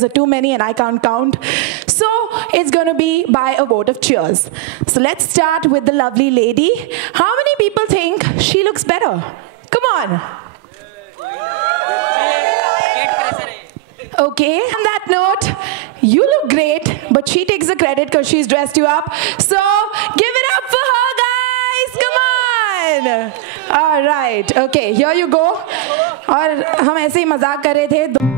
cheers are too many and I can't count. So it's going to be by a vote of cheers. So let's start with the lovely lady. How many people think she looks better? Come on. Okay, on that note, you look great, but she takes the credit because she's dressed you up. So give it up for her, guys. Come on. All right. Okay, here you go. और हम ऐसे ही मजाक कर रहे थे.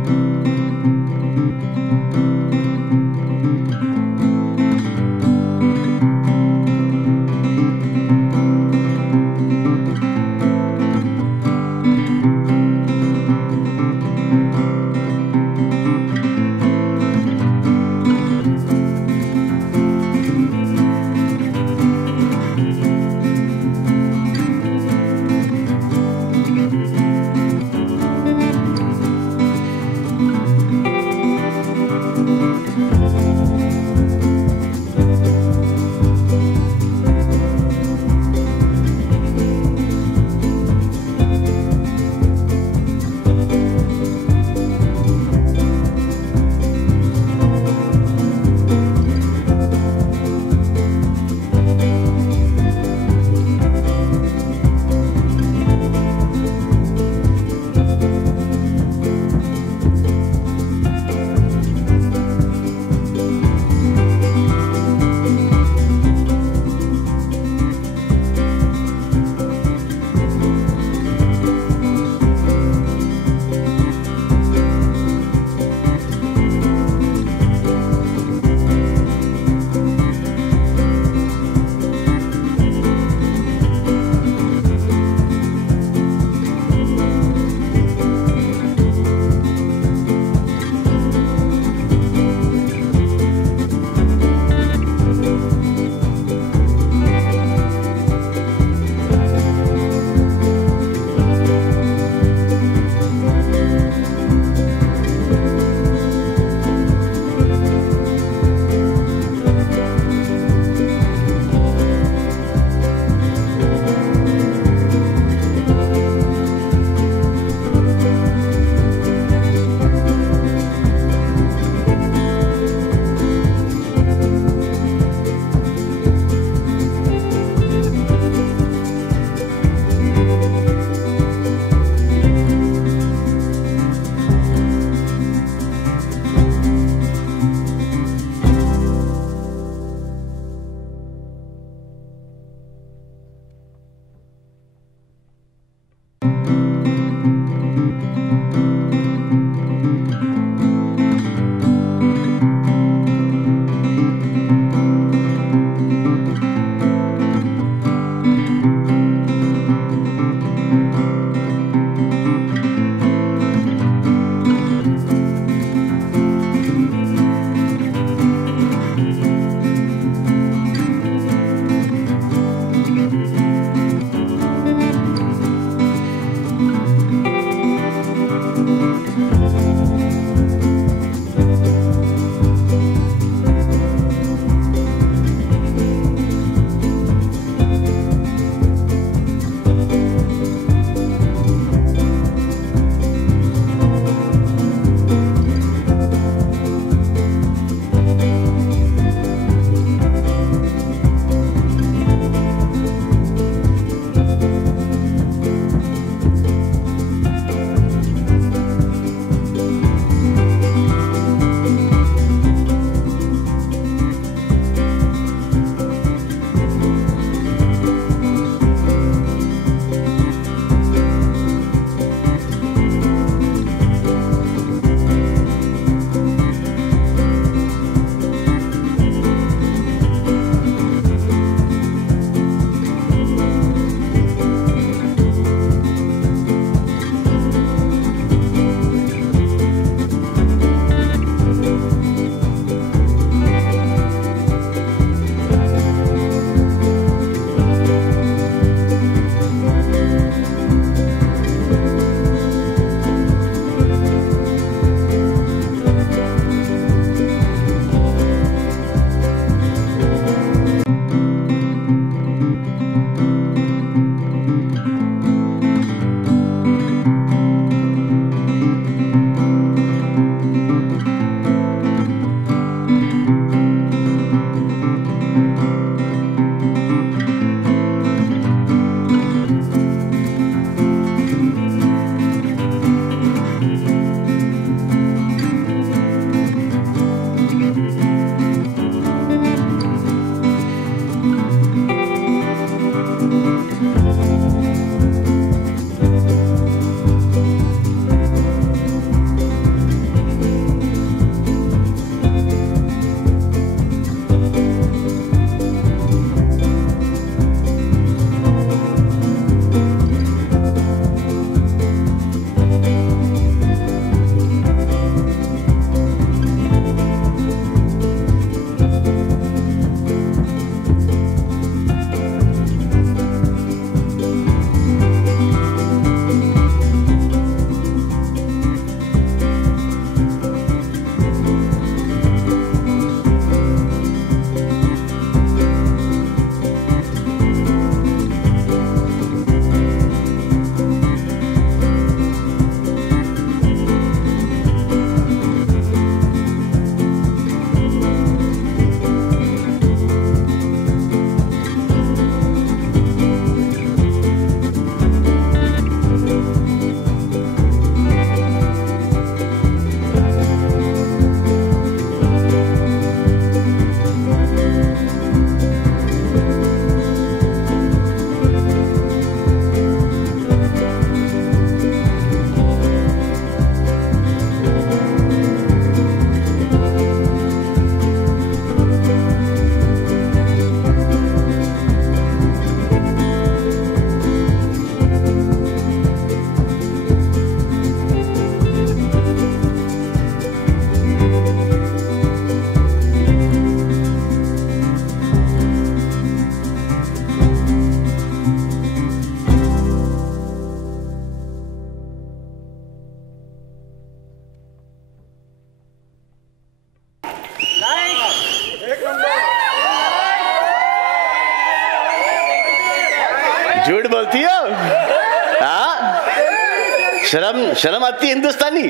शर्म आती है हिंदुस्तानी?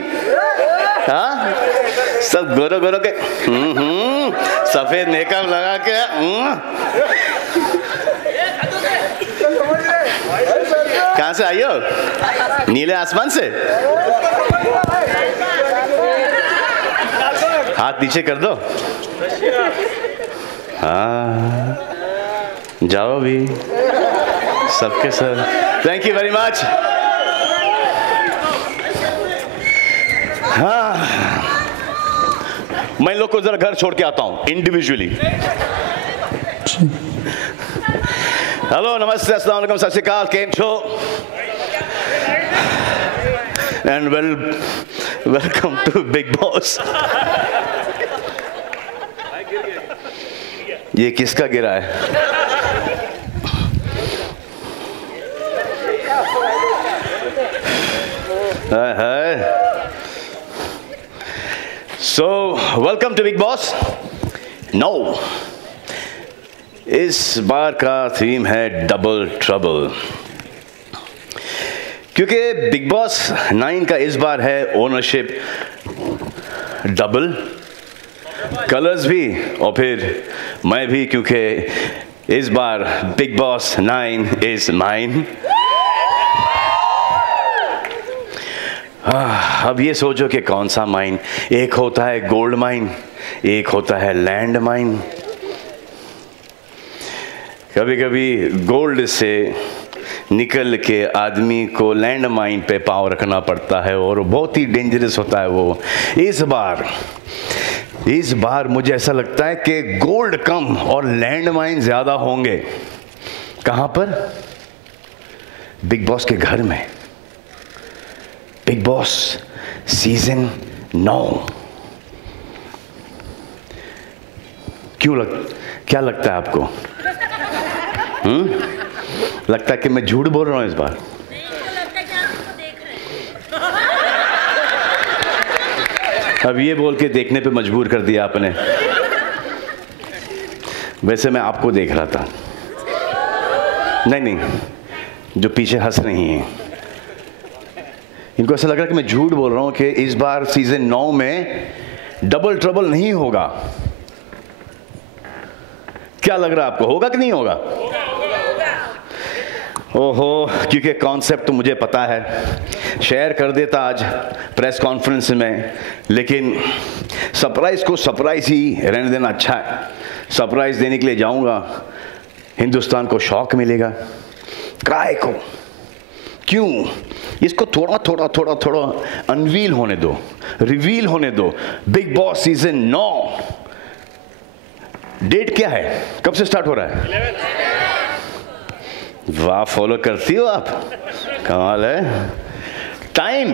हाँ, सब गोरो गोरो के सफेद मेकअप लगा के कहाँ से आई हो? नीले आसमान से? हाथ नीचे कर दो। हाँ, जाओ भी सबके सब। Thank you very much. हाँ, मैं लोग को जरा घर छोड़ के आता हूं इंडिविजुअली। हेलो, नमस्ते, अस्सलाम वालेकुम, सत श्री अकाल, केम छो? And welcome to Bigg Boss. ये किसका गिरा है? So, welcome to Big Boss. No, इस बार का थीम है डबल ट्रबल, क्योंकि बिग बॉस 9 का इस बार है ओनरशिप डबल, कलर्स भी और फिर मैं भी, क्योंकि इस बार बिग बॉस 9 इज माइन। अब ये सोचो कि कौन सा माइन। एक होता है गोल्ड माइन, एक होता है लैंड माइन। कभी कभी गोल्ड से निकल के आदमी को लैंड माइन पे पाँव रखना पड़ता है और बहुत ही डेंजरस होता है वो। इस बार मुझे ऐसा लगता है कि गोल्ड कम और लैंड माइन ज़्यादा होंगे। कहाँ पर? बिग बॉस के घर में। Big boss season 9। क्या लगता है आपको? लगता है कि मैं झूठ बोल रहा हूं इस बार? अब ये बोल के देखने पे मजबूर कर दिया आपने। वैसे मैं आपको देख रहा था। नहीं, जो पीछे हंस रही हैं इनको ऐसा लग रहा है कि मैं झूठ बोल रहा हूं कि इस बार सीजन 9 में डबल ट्रबल नहीं होगा। क्या लग रहा है आपको, होगा कि नहीं होगा? ओहो, क्योंकि कॉन्सेप्ट तो मुझे पता है, शेयर कर देता आज प्रेस कॉन्फ्रेंस में, लेकिन सरप्राइज को सरप्राइज ही रहने देना अच्छा है। सरप्राइज देने के लिए जाऊंगा, हिंदुस्तान को शॉक मिलेगा। काय को क्यों? इसको थोड़ा अनवील होने दो, रिवील होने दो। बिग बॉस सीजन 9 डेट क्या है? कब से स्टार्ट हो रहा है? वाह, फॉलो करती हो आप, कमाल है। Time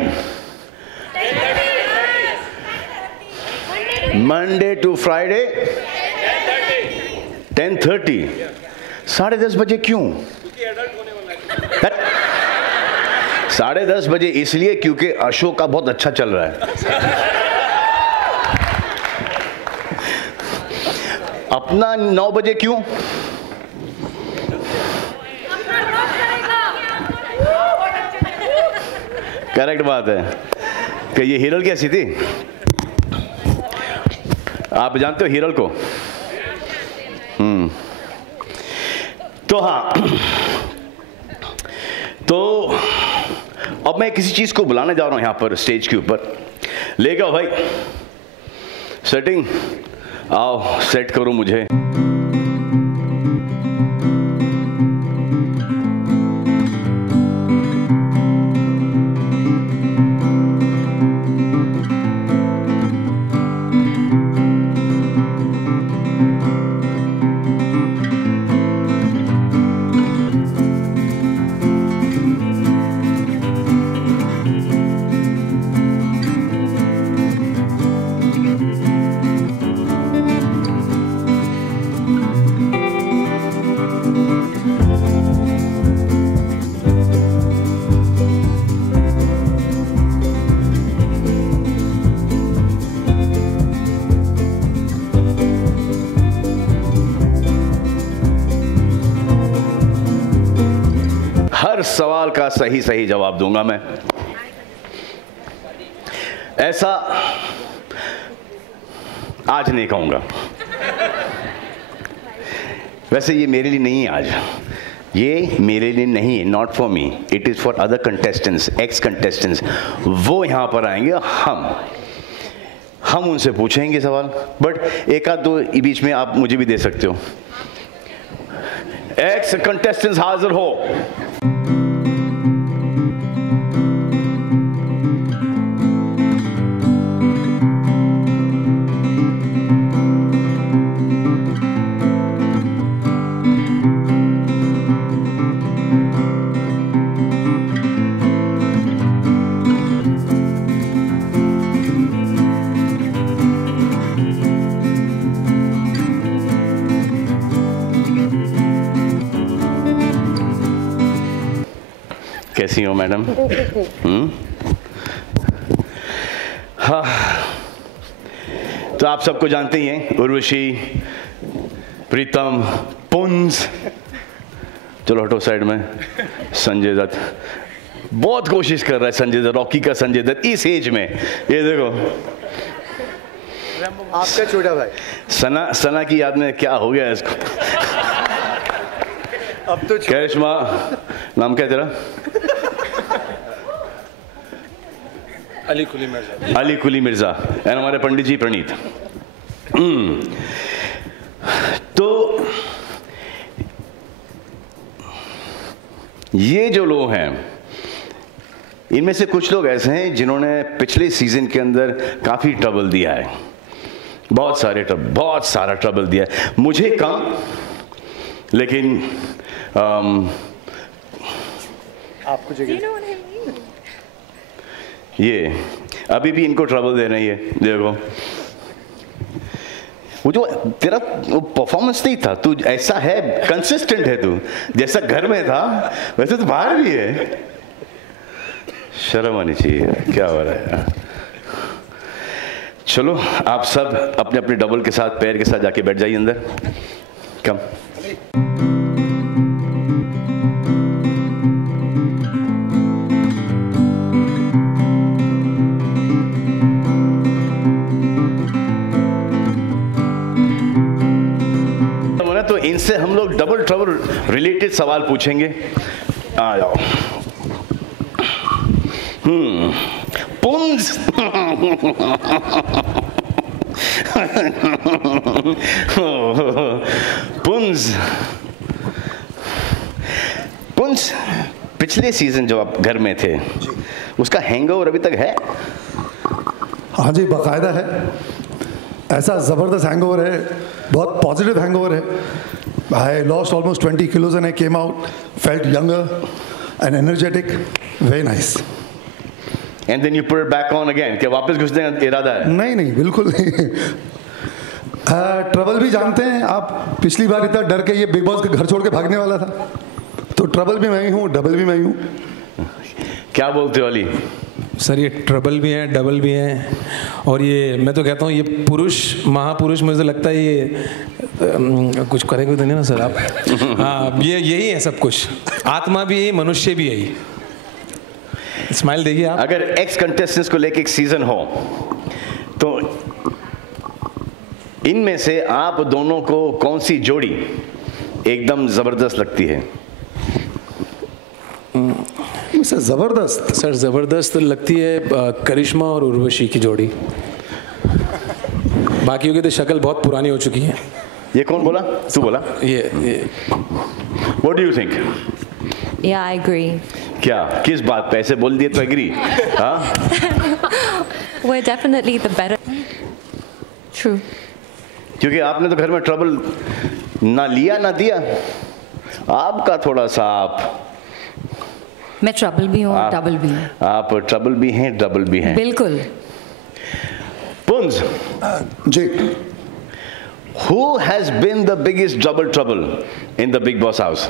Monday to Friday 10:30। 10:30 बजे क्यों? 10:30 बजे इसलिए क्योंकि अशोक का बहुत अच्छा चल रहा है। अपना 9 बजे क्यों? करेक्ट बात है कि ये हीरल कैसी थी? आप जानते हो हीरल को? तो हाँ, तो अब मैं किसी चीज को बुलाने जा रहा हूं यहां पर स्टेज के ऊपर। ले गया भाई सेटिंग, आओ सेट करो मुझे। हर सवाल का सही सही जवाब दूंगा मैं। ऐसा आज नहीं कहूंगा। वैसे ये मेरे लिए नहीं है आज, ये मेरे लिए नहीं है, not for me, it is for other contestants, x contestants. वो यहाँ पर आएंगे, हम उनसे पूछेंगे सवाल, बट एक आध दो बीच में आप मुझे भी दे सकते हो। एक्स कंटेस्टेंट्स हाजिर हो। कैसी हो मैडम? हाँ, तो आप सबको जानते ही हैं, उर्वशी, प्रीतम, पुंज, चलो हटो साइड में, संजय दत्त। बहुत कोशिश कर रहा है संजय दत्त, रॉकी का संजय दत्त इस एज में। ये देखो आपका छोटा भाई सना की याद में क्या हो गया इसको। अब तो करिश्मा, नाम क्या तेरा? अली कुली मिर्जा एंड हमारे पंडित जी प्रणीत। तो ये जो लोग हैं, इनमें से कुछ लोग ऐसे हैं जिन्होंने पिछले सीजन के अंदर काफी ट्रबल दिया है, बहुत सारा ट्रबल दिया है, मुझे कम, लेकिन आपको जगह ये अभी भी इनको ट्रबल दे रही है। देखो वो जो तेरा वो परफॉर्मेंस नहीं था, तू ऐसा है, कंसिस्टेंट है तू, जैसा घर में था वैसे तो बाहर भी है। शर्म आनी चाहिए, क्या हो रहा है? चलो आप सब अपने अपने डबल के साथ, पैर के साथ जाके बैठ जाइए अंदर। कम तो इनसे हम लोग डबल ट्रबल रिलेटेड सवाल पूछेंगे। आ जाओ। पुंज पुंज पिछले सीजन जो आप घर में थे, उसका हैंगओवर अभी तक है? हाँ जी, बाकायदा है। ऐसा ज़बरदस्त हैंगओवर है, बहुत पॉजिटिव हैंगओवर है। I lost almost 20 kilos and I came out, felt younger and energetic, very nice. And then you put it back on again, क्या वापस घुसने का इरादा है? नहीं, बिल्कुल नहीं। ट्रबल भी जानते हैं आप, पिछली बार इतना डर के ये बिग बॉस के घर छोड़ के भागने वाला था, तो ट्रबल भी मैं ही हूँ, डबल भी मैं ही हूँ। क्या बोलते हो अली? सर ये ट्रबल भी हैं, डबल भी हैं, और ये मैं तो कहता हूँ ये पुरुष महापुरुष, मुझे लगता है ये कुछ करेंगे तो नहीं ना सर आप? हाँ, ये यही है सब कुछ, आत्मा भी यही, मनुष्य भी यही। स्माइल देखिए आप। अगर एक्स कंटेस्टेंट्स को लेके एक सीजन हो तो इनमें से आप दोनों को कौन सी जोड़ी एकदम जबरदस्त लगती है? जबरदस्त सर, जबरदस्त लगती है करिश्मा और उर्वशी की जोड़ी। बाकियों की तो शक्ल बहुत पुरानी हो चुकी है। ये कौन बोला? तू बोला? ये What do you think? Yeah, I agree. क्या, किस बात पे ऐसे बोल दिए तो एग्री? हाँ? We're definitely the better. True. क्योंकि आपने तो घर में ट्रबल ना लिया ना दिया, आपका थोड़ा सा मैं ट्रबल भी हूँ और डबल भी हूँ। आप ट्रबल भी हैं, डबल भी हैं। बिल्कुल। पुंज जी, who has been the biggest double trouble in the Big Boss house?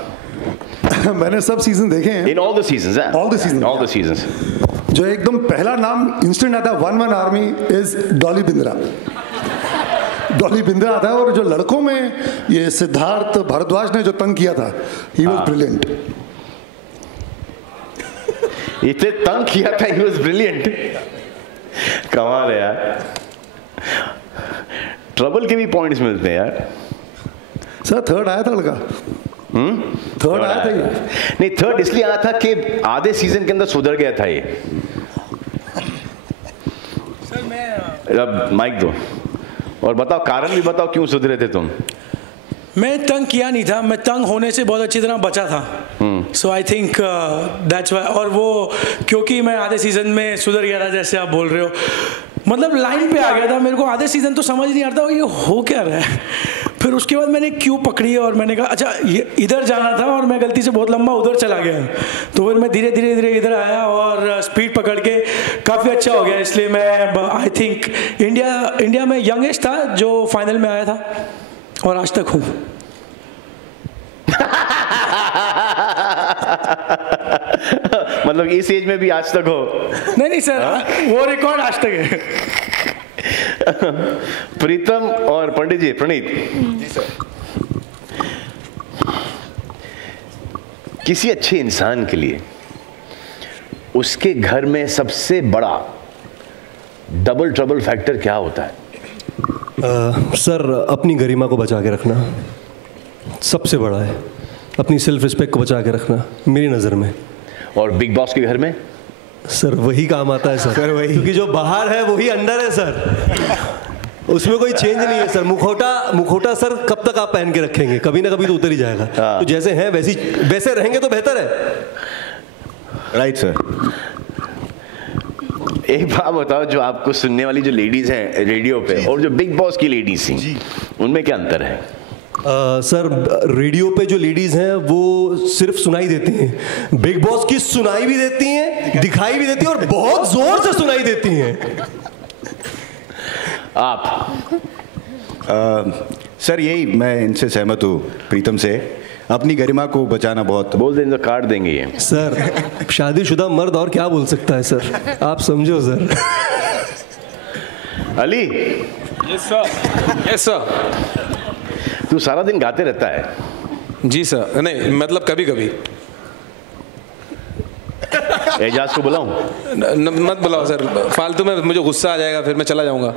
मैंने सब सीजन देखे हैं। In all the seasons, huh? All the seasons. All the seasons. जो एकदम पहला नाम इंस्टेंट आता है 1-1 आर्मी इज डॉली बिंद्रा। डॉली बिंद्रा आता है, और जो लड़कों में ये सिद्धार्थ भारद्वाज ने जो तंग किया था, ही वाज ब्रिलियंट। इतने तंग किया था, he was brilliant. कमाल है यार, ट्रबल के भी पॉइंट्स मिलते हैं यार। सर थर्ड आया था लड़का, थर्ड आया था ये। नहीं, थर्ड इसलिए आया था कि आधे सीजन के अंदर सुधर गया था ये। सर मैं अब माइक दो और बताओ, कारण भी बताओ क्यों सुधरे थे तुम। मैं तंग किया नहीं था, मैं तंग होने से बहुत अच्छी तरह बचा था। सो आई थिंक दैट्स वाई। और वो क्योंकि मैं आधे सीजन में सुधर गया था, जैसे आप बोल रहे हो, मतलब लाइन पे आ गया था। मेरे को आधे सीजन तो समझ नहीं आता ये हो क्या रहा है। फिर उसके बाद मैंने क्यू पकड़ी और मैंने कहा अच्छा ये इधर जाना था, और मैं गलती से बहुत लंबा उधर चला गया। तो फिर मैं धीरे धीरे इधर आया और स्पीड पकड़ के काफ़ी अच्छा हो गया। इसलिए मैं आई थिंक इंडिया में यंगेस्ट था जो फाइनल में आया था, और आज तक हूँ। मतलब इस एज में भी आज तक हो? नहीं सर, वो रिकॉर्ड आज तक है। प्रीतम और पंडित जी, प्रणीत जी सर। किसी अच्छे इंसान के लिए उसके घर में सबसे बड़ा डबल ट्रबल फैक्टर क्या होता है? सर अपनी गरिमा को बचा के रखना सबसे बड़ा है, अपनी सेल्फ रिस्पेक्ट को बचा के रखना मेरी नज़र में। और बिग बॉस के घर में? सर वही काम आता है सर वही, क्योंकि जो बाहर है वही अंदर है सर, उसमें कोई चेंज नहीं है सर। मुखौटा सर कब तक आप पहन के रखेंगे, कभी ना कभी तो उतर ही जाएगा। तो जैसे हैं वैसे रहेंगे तो बेहतर है। Right sir. एक बात बताओ, जो आपको सुनने वाली जो लेडीज हैं रेडियो पे और जो बिग बॉस की लेडीज थी, उनमें क्या अंतर है? सर रेडियो पे जो लेडीज हैं वो सिर्फ सुनाई देती हैं, बिग बॉस की सुनाई भी देती हैं, दिखाई भी देती हैं, और बहुत जोर से सुनाई देती हैं। आप? सर यही, मैं इनसे सहमत हूँ, प्रीतम से। अपनी गरिमा को बचाना बहुत। बोल दें तो काट देंगे ये। सर शादीशुदा मर्द और क्या बोल सकता है सर, आप समझो sir. Ali? Yes sir. Yes sir. तू सारा दिन गाते रहता है? जी सर। नहीं मतलब कभी कभी। एजाज को बुलाऊं? मत बुलाओ सर, फालतू में मुझे गुस्सा आ जाएगा, फिर मैं चला जाऊंगा।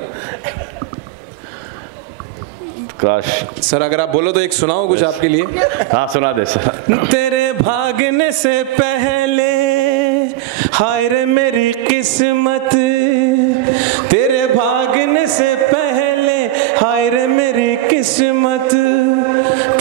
काश सर अगर आप बोलो तो एक सुनाओ कुछ आपके लिए। हाँ सुना दे सर। तेरे भागने से पहले हाय रे मेरी किस्मत, तेरे भागने से पहले हाय रे मेरी किस्मत,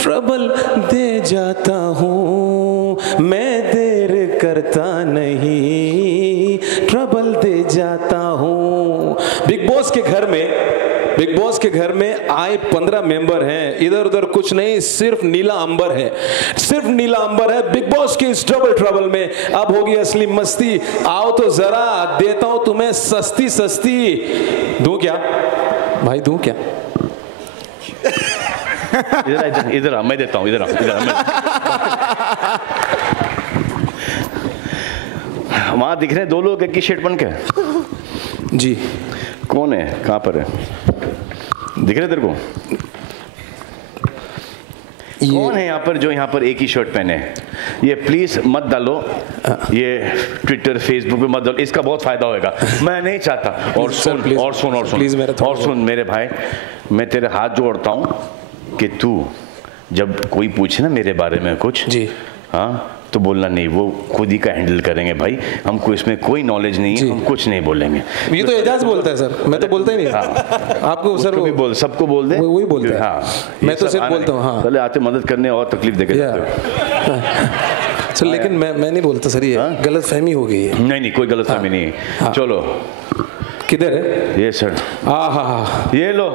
ट्रबल दे जाता हूँ मैं देर करता नहीं, ट्रबल दे जाता हूँ। बिग बॉस के घर में आए 15 मेंबर हैं, इधर उधर कुछ नहीं, सिर्फ नीला अंबर है, सिर्फ नीला अंबर है। बिग बॉस के इस डबल ट्रबल में अब होगी असली मस्ती। आओ तो जरा देता हूं तुम्हें सस्ती सस्ती। दूं क्या भाई, दूं क्या? इधर मैं देता हूं, इधर वहां दिख रहे हैं 2 लोग एक ही शर्ट पहन के। जी कौन है, कहां पर है, दिख रहे तेरे को? कौन है यहाँ पर जो यहाँ पर एक ही शर्ट पहने? ये प्लीज मत डालो, ये ट्विटर फेसबुक पे मत डालो, इसका बहुत फायदा होगा। मैं नहीं चाहता। और सुन मेरे भाई, मैं तेरे हाथ जोड़ता हूँ कि तू जब कोई पूछे ना मेरे बारे में कुछ, जी हाँ, तो बोलना नहीं, वो खुद ही का हैंडल करेंगे भाई, हमको इसमें कोई नॉलेज नहीं है, हम कुछ नहीं बोलेंगे। ये तो एजाज बोलता है सर, मैं तो बोलता ही नहीं। हाँ। आपको सर भी बोल, सबको बोल दे, वही बोलता है। हाँ, मैं तो सिर्फ बोलता हूँ। हाँ, पहले आते मदद करने और तकलीफ देके जाते हो सर, लेकिन मैं नहीं बोलता सर, ये गलत फहमी हो गई है। नहीं कोई गलत फहमी नहीं है। चलो किधर है ये सर? हाँ, ये लो।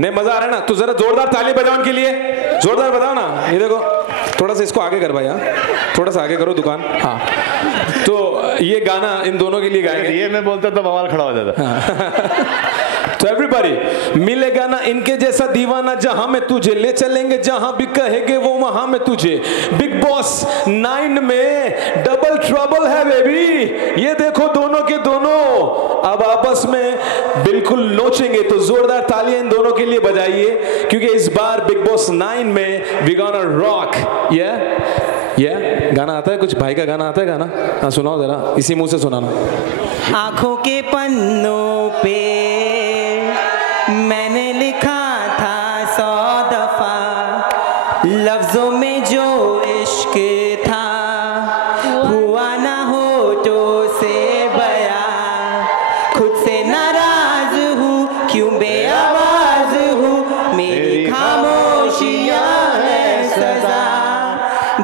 नहीं मजा आ रहा है ना? तो जरा जोरदार ताली बजाओ उनके लिए, जोरदार बजाओ ना। ये देखो थोड़ा सा इसको आगे कर भाई, हाँ थोड़ा सा आगे करो दुकान। हाँ तो ये गाना इन दोनों के लिए गाएंगे। ये मैं बोलता तो बवाल खड़ा हो जाता। तो एवरीबॉडी, मिलेगा ना इनके जैसा दीवाना जहां में तुझे, ले चलेंगे जहां भी कहेंगे वो वहां में तुझे। बिग बॉस 9 में डबल ट्रबल है बेबी। ये देखो दोनों के दोनों अब आपस में बिल्कुल नोचेंगे। तो जोरदार तालियां इन दोनों के लिए बजाइए, क्योंकि इस बार बिग बॉस 9 में वी गोना रॉक। गाना आता है कुछ? भाई का गाना आता है गाना? हाँ सुनाओ जरा, इसी मुंह से सुनाना। आंखों के पन्नों पे मैंने लिखा था 100 दफा, लफ्जों में जो इश्क था हुआ ना होठों से बयां। खुद से नाराज हूँ, क्यों बेआवाज हूँ, मेरी खामोशियाँ है सजा।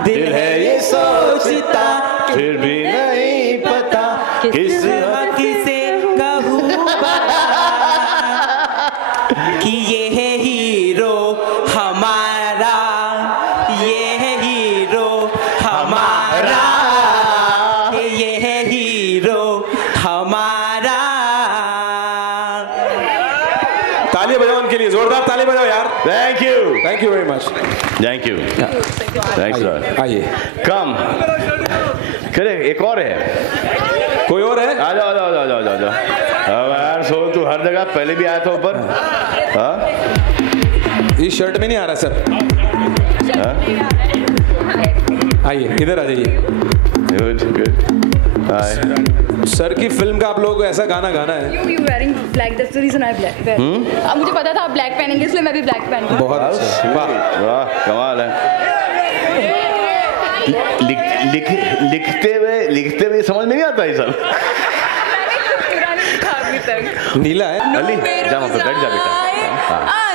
दिल है ये सोचता फिर भी नहीं पता किस हक से कहूँ कि ये है हीरो हमारा, ये है हीरो हमारा, ये है हीरो हमारा। ताली बजाओ उनके लिए, जोरदार ताली बजाओ यार। Thank you very much. Thank you thanks lot. आइए कम करे, एक और है। कोई और है? आ जाओ अब यार सो तू हर जगह पहले भी आया था ऊपर। हाँ इस शर्ट में नहीं आ रहा सर। आइए इधर आ जाइए। सर की फिल्म का आप लोगों को ऐसा गाना गाना है। You wearing black, that's the reason I black wear. अब मुझे पता था आप ब्लैक पहनेंगे, इसलिए मैं भी ब्लैक पहनूंगा। बहुत अच्छा, वाह कमाल है। लिखते हुए समझ में नहीं आता ये सब। नीला है अली, जा वहाँ पे बैठ जा बेटा।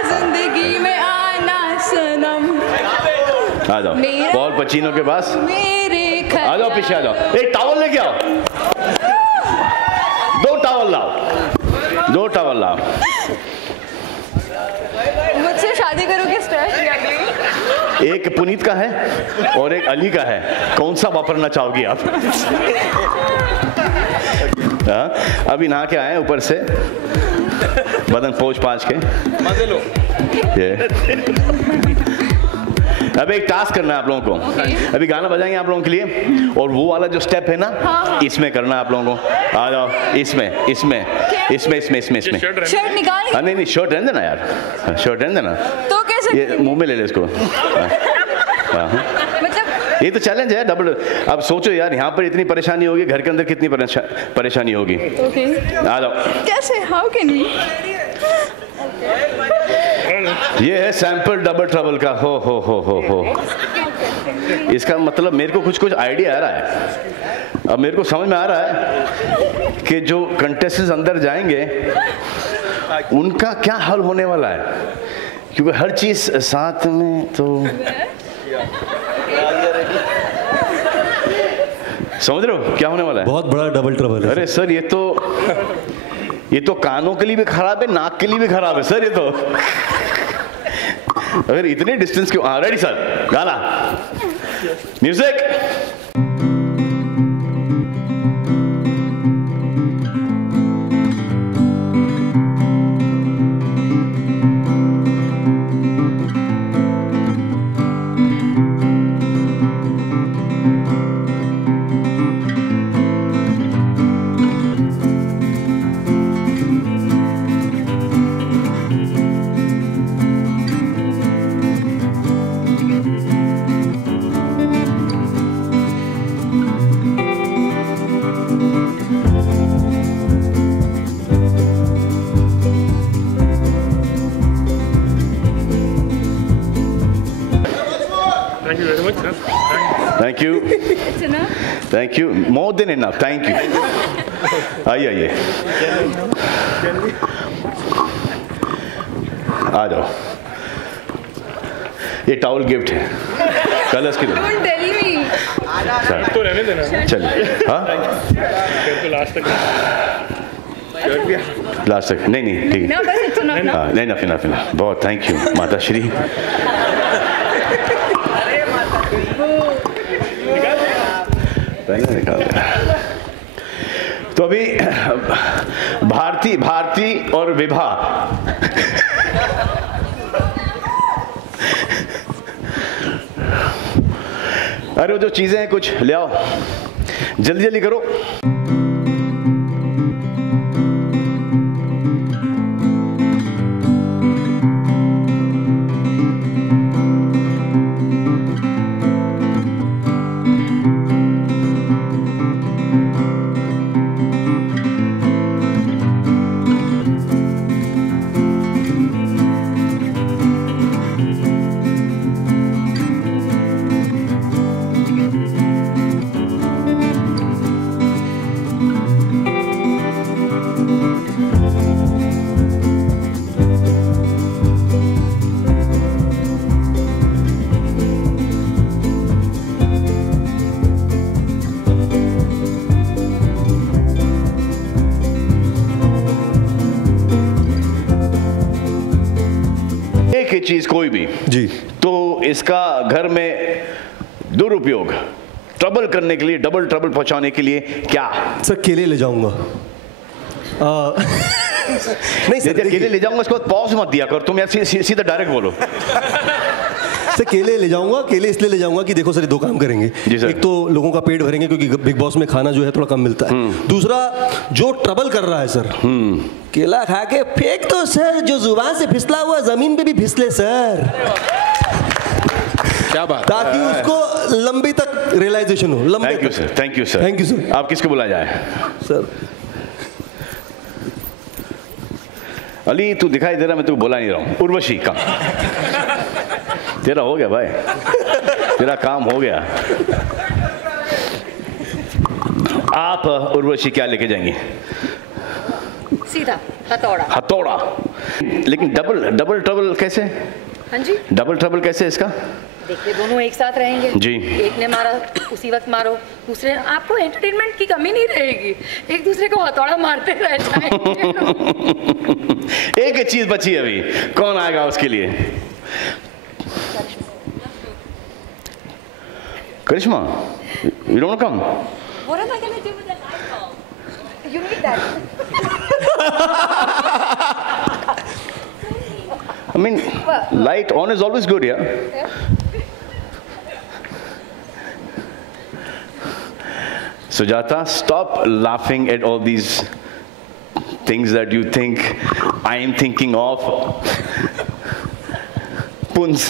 जिंदगी में आना सनम, आ जाओ पॉल पचीनो के पास। आ जाओ पीछे आ जाओ, एक टॉवल लेके आओ, 2 टॉवल लाओ। मुझसे शादी करोगे? एक पुनीत का है और एक अली का है, कौन सा वापरना चाहोगी आप? अभी नहा के आए ऊपर से, बदन पोंछ पाँच के मजे लो। अब एक टास्क करना है आप लोगों को। अभी गाना बजाएंगे आप लोगों के लिए, और वो वाला जो स्टेप है ना, इसमें करना है आप लोगों को। आ जाओ, इसमें शर्ट निकाल। नहीं शर्ट रहने देना यार, शर्ट रहने देना। तो कैसे? ये मुंह में ले ले इसको। मतलब ये तो चैलेंज है डबल। अब सोचो यार, यहाँ पर इतनी परेशानी होगी, घर के अंदर कितनी परेशानी होगी। आ जाओ। कैसे? How can we? ये है सैंपल डबल ट्रबल का। हो इसका मतलब मेरे को कुछ आइडिया आ रहा है। अब मेरे को समझ में आ रहा है कि जो कंटेस्टेंट्स अंदर जाएंगे उनका क्या हल होने वाला है, क्योंकि हर चीज साथ में। तो समझ रहे हो क्या होने वाला है? बहुत बड़ा डबल ट्रबल है। अरे सर ये तो कानों के लिए भी खराब है, नाक के लिए भी खराब है सर ये तो। अगर इतने डिस्टेंस क्यों? रेडी सर, गाना music. Thank you, more than enough, thank you. आइए आ जाओ, ये टॉवल गिफ्ट है, कलर्स की। तो रहने देना, चलिए। हाँ लास्ट तक नहीं ठीक है। सुनो अपना। नहीं ना फिना फिना, बहुत थैंक यू माता श्री। तो अभी भारती और विभा अरे वो जो चीजें हैं कुछ ले आओ, जल्दी जल्दी करो। चीज कोई भी जी, तो इसका घर में दुरुपयोग, ट्रबल करने के लिए, डबल ट्रबल पहुंचाने के लिए क्या? सर केले ले जाऊंगा। नहीं सर, केले ले जाऊंगा, उसके बाद पॉज मत दिया कर तुम यार, सीधा डायरेक्ट बोलो। सर केले ले जाऊंगा, केले इसलिए ले जाऊंगा कि देखो सर 2 काम करेंगे। एक तो लोगों का पेट भरेंगे क्योंकि बिग बॉस में खाना जो है थोड़ा कम मिलता है। दूसरा जो ट्रबल कर रहा है सर, केला खा के फेंक दो सर, जो जुबान से फिसला हुआ जमीन पे भी फिसले सर, क्या बात, ताकि उसको लंबी तक रियलाइजेशन हो। लंबे thank you sir, thank you sir, thank you sir. आप किसको बुलाया जाए? सर अली तू दिखाई दे रहा, मैं तू बुला नहीं रहा हूँ। उर्वशी का तेरा हो गया भाई, तेरा काम हो गया। आप उर्वशी क्या लेके जाएंगे? सीधा हथौड़ा। हथौड़ा, लेकिन डबल ट्रबल कैसे? हाँ जी, डबल ट्रबल कैसे इसका? देखिए दोनों एक साथ रहेंगे जी, एक ने मारा उसी वक्त मारो, दूसरे, आपको एंटरटेनमेंट की कमी नहीं रहेगी, एक दूसरे को हथौड़ा मारते रह जाएंगे। एक चीज बची अभी, कौन आएगा उसके लिए? करिश्मा, you don't come? What am I going to do with the light bulb? You need that. I mean, light on is always good, yeah? Sujata, stop laughing at all these things that you think I am thinking of. Puns.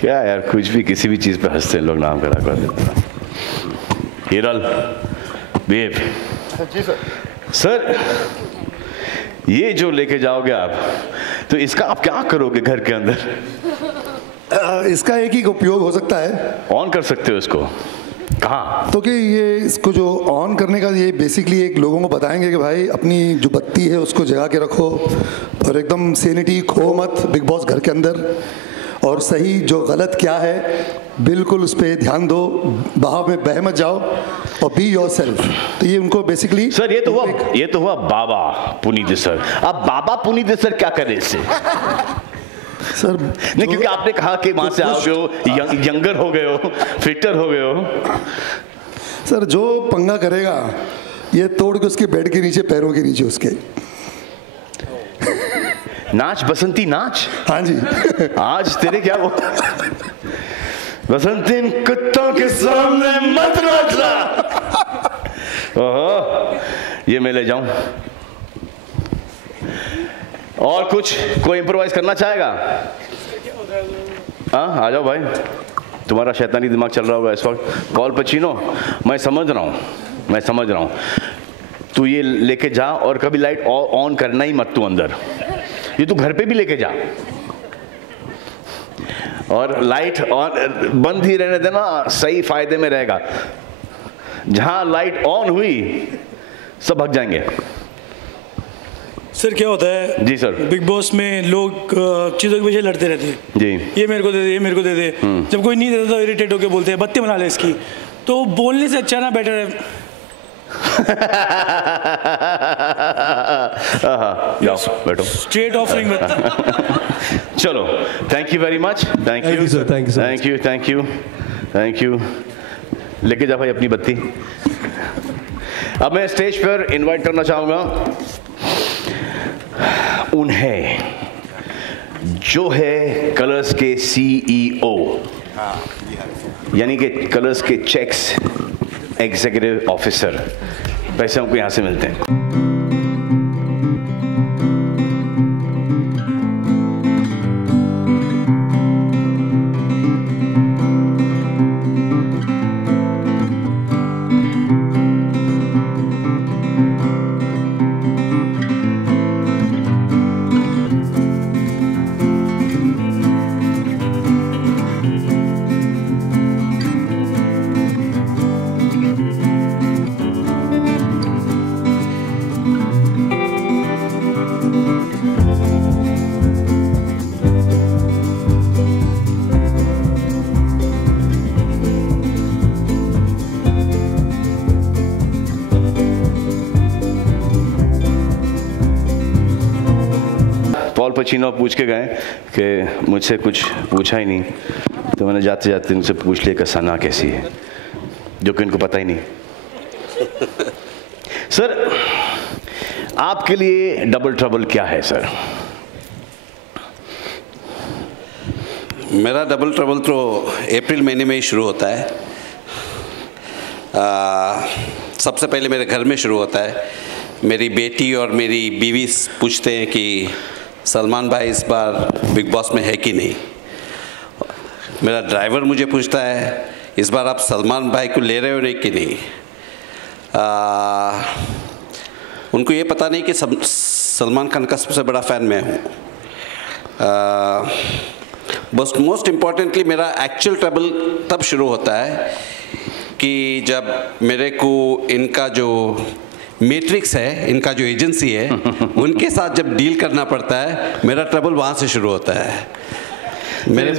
क्या यार, कुछ भी किसी भी चीज पे हंसते हैं लोग, नाम करा कर देते हैं। हिरल बेब जी सर। सर ये जो लेके जाओगे आप, तो इसका आप क्या करोगे घर के अंदर? इसका एक ही उपयोग हो सकता है, ऑन कर सकते हो इसको। कहाँ? तो कि ये इसको जो ऑन करने का, ये बेसिकली एक लोगों को बताएंगे कि भाई अपनी जो बत्ती है उसको जगा के रखो और एकदम सेनिटी खो मत बिग बॉस घर के अंदर, और सही जो गलत क्या है बिल्कुल उस पर ध्यान दो, बहाव में बह मत जाओ और बी योरसेल्फ। तो ये उनको बेसिकली सर ये तो हुआ बाबा पुनीत सर। अब बाबा पुनीत सर क्या करें इससे? सर नहीं, क्योंकि आपने कहा कि वहां से आओगे हो, यंगर हो गए हो, फिटर हो गए हो। सर जो पंगा करेगा ये तोड़ के उसके बेड के नीचे, पैरों के नीचे उसके नाच बसंती नाच। हाँ जी। आज तेरे क्या वो बसंती कुत्तों के सामने मत नाचना। ओहो, ये मैं ले जाऊं। और कुछ कोई इम्प्रोवाइज करना चाहेगा? हाँ आ जाओ भाई, तुम्हारा शैतानी दिमाग चल रहा होगा इस वक्त। कॉल पचीनो, मैं समझ रहा हूँ। तू ये लेके जा और कभी लाइट ऑन करना ही मत तू अंदर, ये तू घर पे भी लेके जा, और लाइट ऑन बंद ही रहने देना, सही फायदे में रहेगा। जहां लाइट ऑन हुई सब भाग जाएंगे। सर क्या होता है जी सर, बिग बॉस में लोग चीज़ों के पीछे लड़ते रहते हैं जी, ये मेरे को दे दे, ये मेरे को दे दे। जब कोई नहीं देता तो इरिटेट होकर बोलते हैं बत्ती बना ले इसकी। तो बोलने से अच्छा ना बेटर है जाओ बैठो। स्ट्रेट ऑफरिंग मत। चलो, thank you very much. Thank you sir, thank you, thank you, thank you, thank you. लेके जा भाई अपनी बत्ती। अब मैं स्टेज पर इनवाइट करना चाहूंगा उन्हें जो है कलर्स के CEO, यानी कि कलर्स के चेक्स एग्जीक्यूटिव ऑफिसर। पैसे हमको यहां से मिलते हैं। पॉल पचीनो पूछ के गए कि मुझसे कुछ पूछा ही नहीं, तो मैंने जाते जाते उनसे पूछ लिया कि सना कैसी है, जो कि इनको पता ही नहीं। सर, आपके लिए डबल ट्रबल क्या है सर? मेरा डबल ट्रबल तो अप्रैल महीने में ही शुरू होता है। सबसे पहले मेरे घर में शुरू होता है। मेरी बेटी और मेरी बीवी पूछते हैं कि सलमान भाई इस बार बिग बॉस में है कि नहीं। मेरा ड्राइवर मुझे पूछता है इस बार आप सलमान भाई को ले रहे हो नहीं कि नहीं। उनको ये पता नहीं कि सलमान खान का सबसे बड़ा फ़ैन मैं हूँ। बस मोस्ट इम्पॉर्टेंटली मेरा एक्चुअल ट्रबल तब शुरू होता है कि जब मेरे को इनका जो मैट्रिक्स है, इनका जो एजेंसी है, उनके साथ जब डील करना पड़ता है, मेरा ट्रबल वहाँ से शुरू होता है। मेरे इस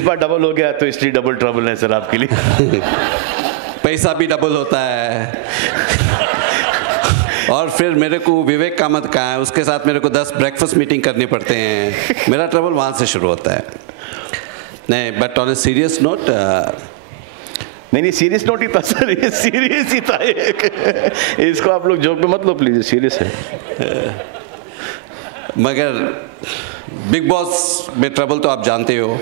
बार डबल हो गया, तो इसलिए डबल ट्रबल है सर आपके लिए। पैसा भी डबल होता है। और फिर मेरे को विवेक कामत कहाँ है, उसके साथ मेरे को 10 ब्रेकफास्ट मीटिंग करने पड़ते हैं। मेरा ट्रबल वहाँ से शुरू होता है। नहीं, but on a serious note, नहीं सीरियस नोट ही था सर, ये सीरियस ही था एक। इसको आप लोग जोक में मत लो प्लीज, सीरियस है। मगर बिग बॉस में ट्रबल तो आप जानते हो,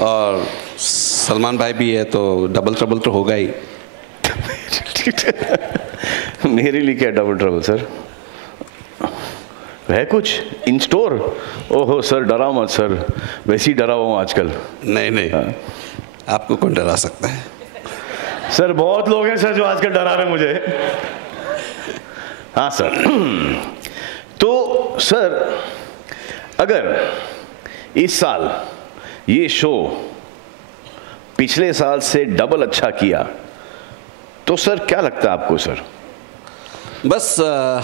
और सलमान भाई भी है तो डबल ट्रबल तो होगा ही। मेरे लिए क्या डबल ट्रबल सर? है कुछ इन स्टोर? ओहो सर, डराओ मत सर, वैसे ही डरा हुआ हूँ आजकल। नहीं नहीं, आपको कौन डरा सकता है सर? बहुत लोग हैं सर जो आजकल डरा रहे मुझे। हाँ सर। तो सर, अगर इस साल ये शो पिछले साल से डबल अच्छा किया तो सर क्या लगता है आपको सर? बस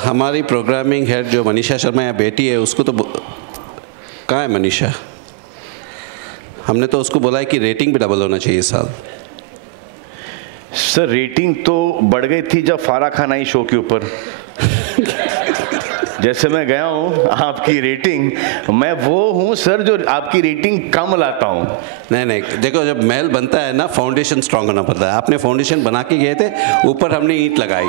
हमारी प्रोग्रामिंग हेड जो मनीषा शर्मा या बेटी है, उसको तो कहाँ है मनीषा? हमने तो उसको बोला है कि रेटिंग भी डबल होना चाहिए इस साल। सर रेटिंग तो बढ़ गई थी जब फारा खान आई शो के ऊपर। जैसे मैं गया हूँ, आपकी रेटिंग, मैं वो हूँ सर जो आपकी रेटिंग कम लाता हूँ। नहीं नहीं, देखो जब महल बनता है ना, फाउंडेशन स्ट्रांग होना पड़ता है। आपने फाउंडेशन बना के गए थे, ऊपर हमने ईंट लगाई।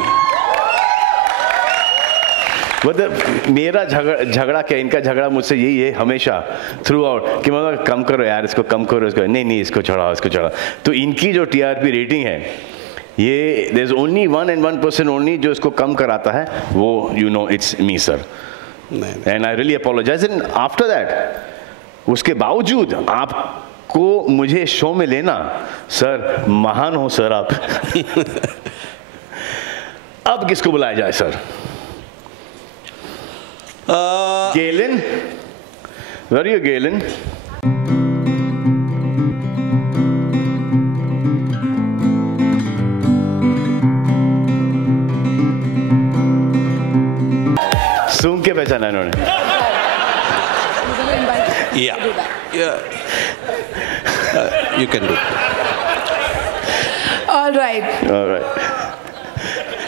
मतलब मेरा झगड़ा क्या, इनका झगड़ा मुझसे यही है हमेशा थ्रू आउट कि मतलब कम करो यार, इसको कम करो, इसको नहीं इसको चढ़ाओ, इसको चढ़ाओ। तो इनकी जो TRP रेटिंग है, ये देयर इज ओनली 1% ओनली जो इसको कम कराता है, वो you know it's me sir, and I really apologise. And after that, उसके बावजूद आपको मुझे शो में लेना सर, महान हो सर आप। अब किसको बुलाया जाए sir? Galen? Where are you, Galen? सूंघ के पहचाना इन्होंने। You can do. All right. All right.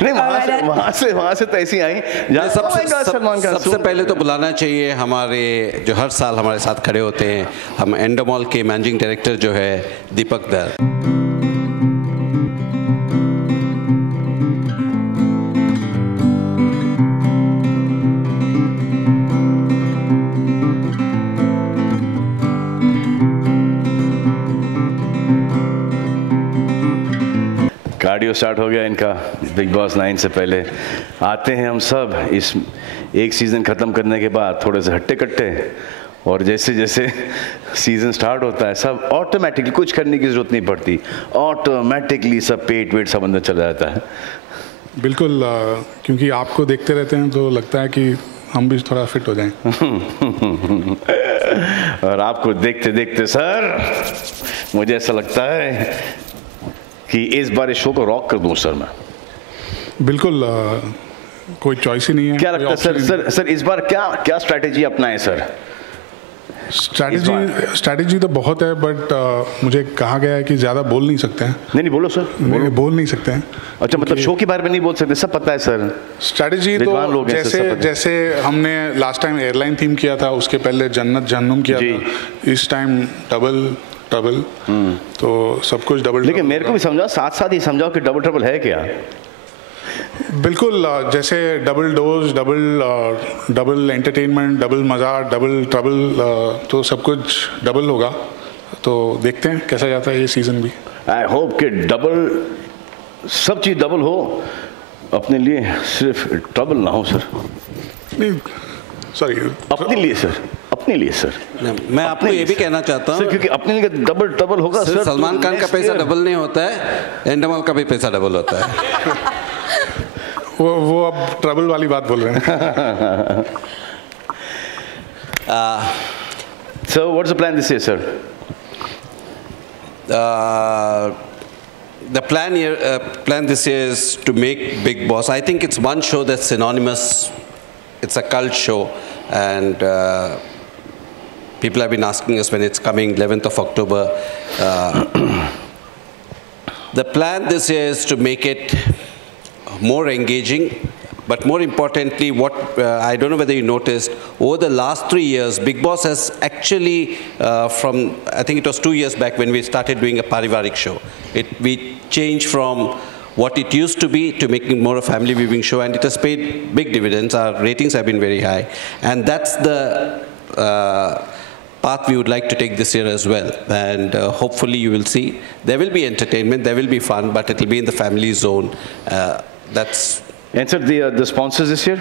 नहीं वहाँ से तो ऐसी आई जहाँ सलमान खान। सबसे पहले तो बुलाना चाहिए हमारे जो हर साल हमारे साथ खड़े होते हैं, हम एंडोमॉल के मैनेजिंग डायरेक्टर जो है दीपक दर। कार्डियो स्टार्ट हो गया इनका बिग बॉस 9 से पहले। आते हैं हम सब इस एक सीज़न ख़त्म करने के बाद थोड़े से हट्टे कट्टे, और जैसे जैसे सीज़न स्टार्ट होता है सब ऑटोमेटिकली, कुछ करने की ज़रूरत नहीं पड़ती, ऑटोमेटिकली सब पेट वेट सब अंदर चला जाता है। बिल्कुल, क्योंकि आपको देखते रहते हैं तो लगता है कि हम भी थोड़ा फिट हो जाएं। और आपको देखते देखते सर मुझे ऐसा लगता है कि इस बार इस शो को रॉक कर दूं सर मैं। बिल्कुल, कोई चॉइस ही नहीं है। क्या लगता है सर इस बार क्या स्ट्रैटेजी अपनाएं सर? स्ट्रैटेजी तो बहुत है, बट मुझे कहा गया है कि ज़्यादा बोल नहीं सकते हैं। नहीं बोलो सर। बोल नहीं सकते हैं। अच्छा, मतलब शो के बारे में नहीं बोल सकते, सब पता है सर। स्ट्रैटेजी तो जैसे हमने लास्ट टाइम एयरलाइन थीम किया था, उसके पहले जन्नत जहन्नुम किया था, इस टाइम डबल ट्रबल, तो सब कुछ डबल। लेकिन मेरे को भी समझाओ, साथ ही समझाओ कि डबल ट्रबल है क्या? बिल्कुल, जैसे double dose, double entertainment, double मज़ा, डबल ट्रबल, तो सब कुछ डबल होगा। तो देखते हैं कैसा जाता है ये सीज़न भी। आई होप कि डबल सब चीज़ डबल हो, अपने लिए सिर्फ ट्रबल ना हो सर। नहीं सॉरी, अपने लिए सर, अपने लिए सर। मैं आपको ये भी कहना चाहता हूँ क्योंकि अपने लिए डबल ट्रबल होगा सर। सलमान खान का पैसा डबल नहीं होता है, एंडोमॉल का भी पैसा डबल होता है। वो अब ट्रबल वाली बात बोल रहे हैं। So what's the plan this year, sir? The plan this year is to make Big Boss. I think it's one show that's synonymous. It's a cult show, and people have been asking us when it's coming, 11th of October. The plan this year is to make it more engaging, but more importantly, I don't know whether you noticed, over the last 3 years, Big Boss has actually, I think it was 2 years back when we started doing a Parivarik show. We changed from what it used to be to making more a family viewing show, and it has paid big dividends. Our ratings have been very high, and that's the path we would like to take this year as well. And hopefully you will see, there will be entertainment, there will be fun, but it will be in the family zone. Answer the sponsors this year?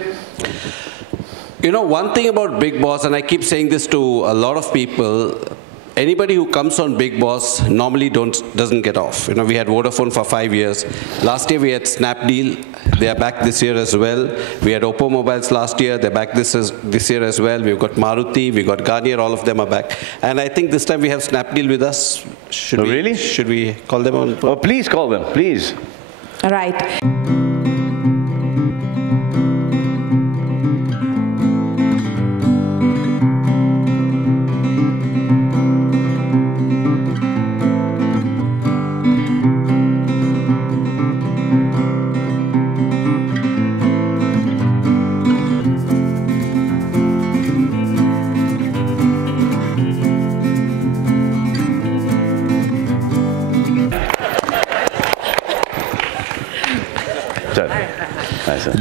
You know, one thing about Big Boss, and I keep saying this to a lot of people, anybody who comes on Big Boss normally doesn't get off. You know, we had Vodafone for 5 years. Last year we had Snapdeal. They are back this year as well. We had Oppo Mobiles last year. They're back this year as well. We've got Maruti. We've got Garnier. All of them are back. And I think this time we have Snapdeal with us. Really? Should we call them on? Oh, please call them, please. All right.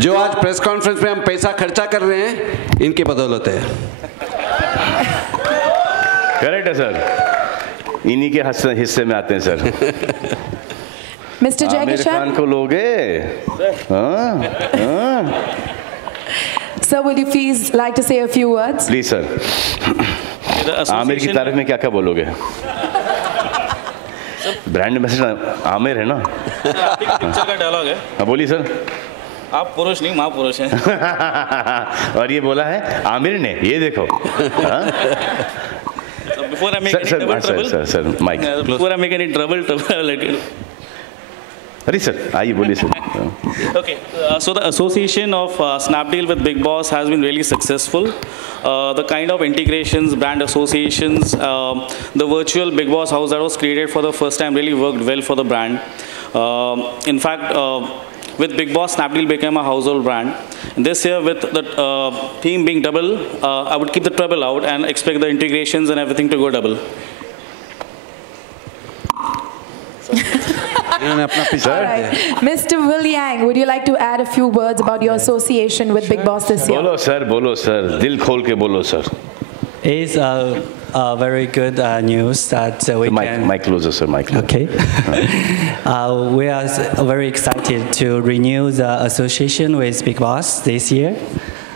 जो आज press conference में हम पैसा खर्चा कर रहे हैं, इनके बदौलत है। करेक्ट है सर, इन्हीं के हिस्से में आते हैं सर। मिस्टर जयकिशन, खान को लोगे? Sir, would you please like to say a few words? Please sir. Aamir की तारीफ में क्या क्या बोलोगे? ब्रांड एम्बेसडर आमिर है ना? पिक्चर का डायलॉग है। हाँ बोलिए सर। आप पुरुष नहीं महापुरुष हैं। और ये बोला है आमिर ने, ये देखो। Before I make any trouble, sir mic. Before I make any trouble, अरे सर आइए बोलिए sir. Okay, so the association of Snapdeal with Big Boss has been really successful. The kind of integrations, brand associations, the virtual Big Boss house that was created for the first time really worked well for the brand. In fact, with Big Boss, Snapdeal became a household brand. This year, with the theme being double, I would keep the treble out and expect the integrations and everything to go double. Mr. Will Yang, would you like to add a few words about your association with Big Boss this year? बोलो sir दिल खोल के बोलो sir. It's very good news that we can. Mic closer, sir. Mic closer. Okay. We are very excited to renew the association with Big Boss this year,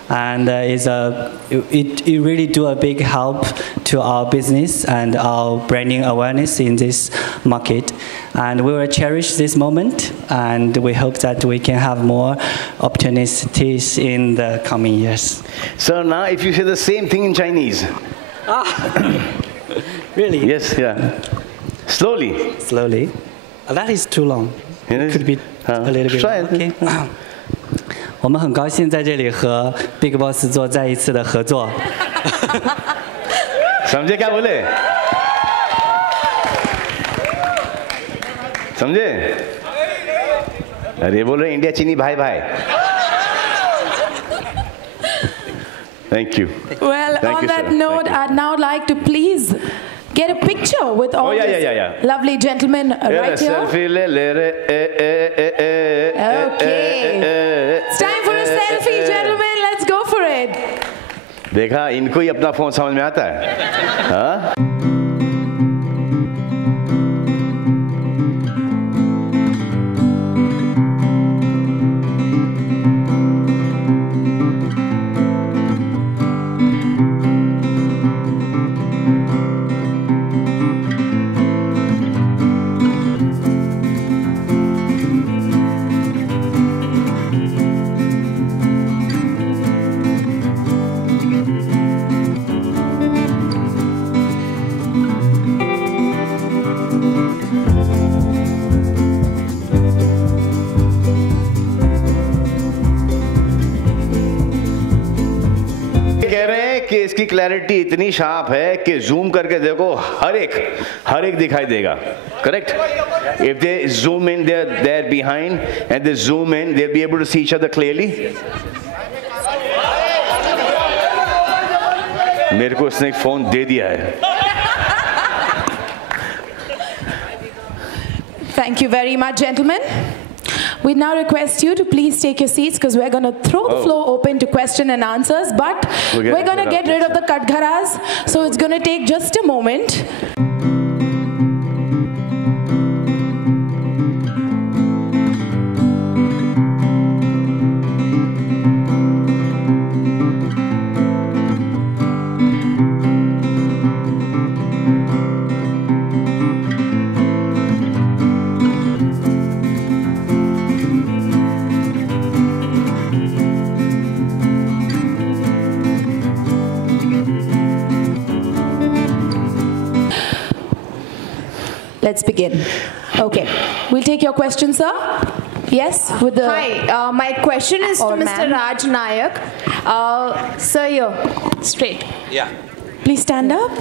and it really do a big help to our business and our branding awareness in this market. And we will cherish this moment, and we hope that we can have more opportunities in the coming years. Sir, now if you say the same thing in Chinese. Really? Yes, yeah. Slowly. Slowly. That is too long. It could be a little bit. Try it. Okay. 我们很高兴在这里和 Big Boss 做再一次的合作。समझे क्या बोले? समझे? अरे बोल रहे India चीनी भाई भाई. Thank you. Well, Thank on you, that sir. note, I'd now like to please get a picture with all these lovely gentlemen right here. Selfie le re. Okay. It's time for a selfie, gentlemen. Let's go for it. देखा इनको ही अपना phone समझ में आता है. हाँ? कि इसकी क्लैरिटी इतनी शार्प है कि जूम करके देखो हर एक दिखाई देगा. Correct? If they zoom in, they're there behind, and they zoom in, they'll be able to see each other clearly. मेरे को इसने एक फोन दे दिया है. Thank you very much, gentlemen. We now request you to please take your seats because we're going to throw the floor open to question and answers, but we're going to get rid of the katgharas, so it's going to take just a moment. Let's begin. Okay, we'll take your question, sir. Yes, with the... Hi, my question is to Mr. Raj Nayak. Sir, here, straight. Yeah. Please stand up.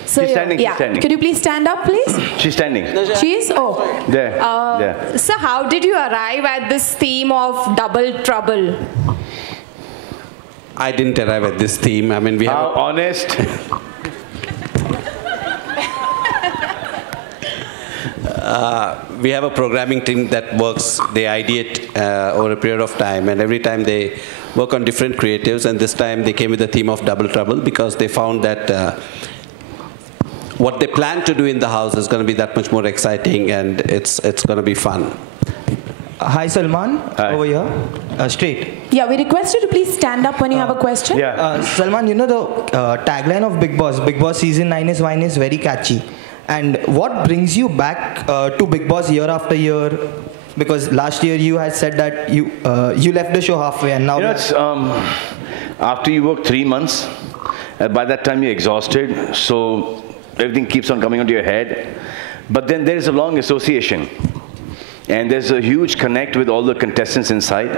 She's standing, she's standing. Could you please stand up, please? She's standing. She is? Oh. There, there. Sir, how did you arrive at this theme of double trouble? I didn't arrive at this theme. I mean, we have... How honest. We have a programming team that works, they ideate over a period of time, and every time they work on different creatives, and this time they came with the theme of double trouble because they found that what they plan to do in the house is going to be that much more exciting, and it's going to be fun. Hi, Salman. Hi. Over here. Straight. Yeah, we request you to please stand up when you have a question. Yeah. Salman, you know the tagline of Big Boss Season 9 is wine is very catchy. And what brings you back to Big Boss year after year? Because last year you had said that you left the show halfway, and now... You know, after you work 3 months, by that time you're exhausted, so everything keeps on coming onto your head. But then there is a long association. And there's a huge connect with all the contestants inside,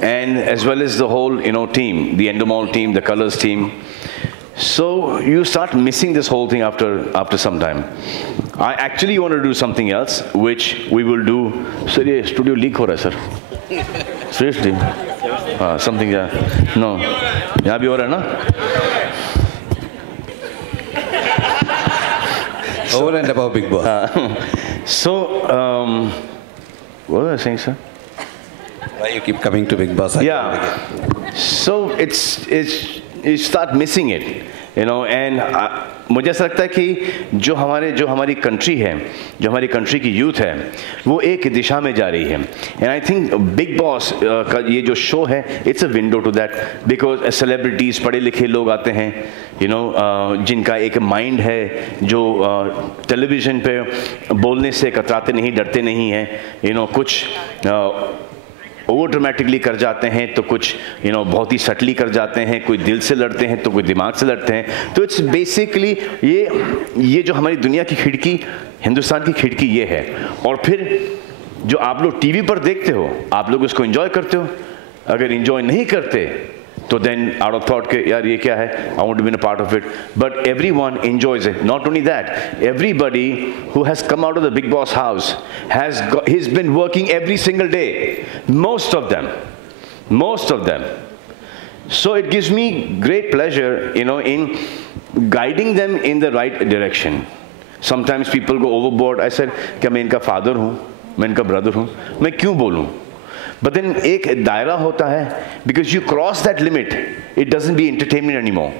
and as well as the whole, team, the Endemol team, the Colors team. So you start missing this whole thing after some time. I actually want to do something else, which we will do. Sir, ये studio leak हो रहा है sir. Seriously? Something no. यहाँ भी हो रहा है ना? Over and above Big Boss. So, what was I saying, sir? Why you keep coming to Big Boss? Yeah. So you start missing it, you know, and मुझे ऐसा लगता है कि जो हमारी कंट्री है, जो हमारी कंट्री की यूथ है, वो एक दिशा में जा रही है. And I think Bigg Boss का ये जो शो है, it's a window to that, because celebrities, पढ़े लिखे लोग आते हैं, यू नो, जिनका एक माइंड है, जो टेलीविज़न पे बोलने से कतराते नहीं, डरते नहीं हैं, यू नो, कुछ ओवर ड्रामेटिकली कर जाते हैं, तो कुछ यू नो बहुत ही सटली कर जाते हैं, कोई दिल से लड़ते हैं तो कोई दिमाग से लड़ते हैं. तो इट्स बेसिकली ये जो हमारी दुनिया की खिड़की, हिंदुस्तान की खिड़की ये है. और फिर जो आप लोग टीवी पर देखते हो, आप लोग उसको एंजॉय करते हो. अगर एंजॉय नहीं करते तो देन आउट ऑफ थॉट के यार ये क्या है, I want to be a part of it. But everyone enjoys it. Not only that, everybody who has come out of the Bigg Boss house he's been working every single day, most of them. So it gives me great pleasure, you know, in guiding them in the right direction. Sometimes people go overboard. I said क्या मैं इनका father हूँ, मैं इनका brother हूँ, मैं क्यों बोलूँ? But then एक दायरा होता है, because you cross that limit, it doesn't be entertainment anymore.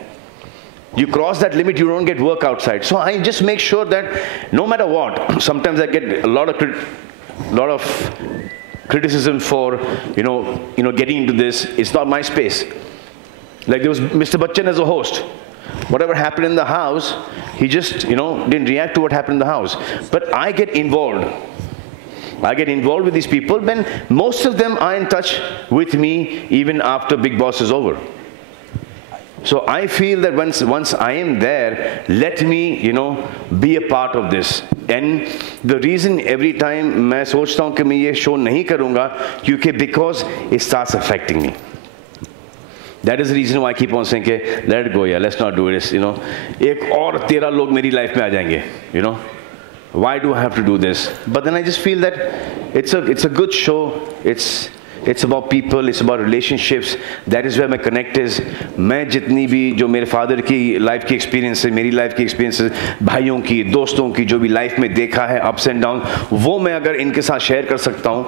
You cross that limit, you don't get work outside. So I just make sure that no matter what, sometimes I get a lot of criticism for you know getting into this. It's not my space. Like there was Mr. Bachchan as a host. Whatever happened in the house, he just didn't react to what happened in the house. But I get involved. I get involved with these people when most of them are in touch with me even after Big Boss is over. So I feel that once I am there, let me be a part of this. And the reason every time मैं सोचता हूँ कि मैं ये show नहीं करूँगा, क्योंकि because it starts affecting me. That is the reason why I keep on saying कि let it go, yeah, let's not do this. एक और 13 लोग मेरी life में आ जाएंगे. Why do I have to do this? But then I just feel that it's a good show. It's about people, it's about relationships. That is where my connect is. मैं जितनी भी जो मेरे फादर की life की experience है, मेरी life की एक्सपीरियंस है, भाइयों की, दोस्तों की, जो भी लाइफ में देखा है अप्स एंड डाउन, वो मैं अगर इनके साथ शेयर कर सकता हूँ,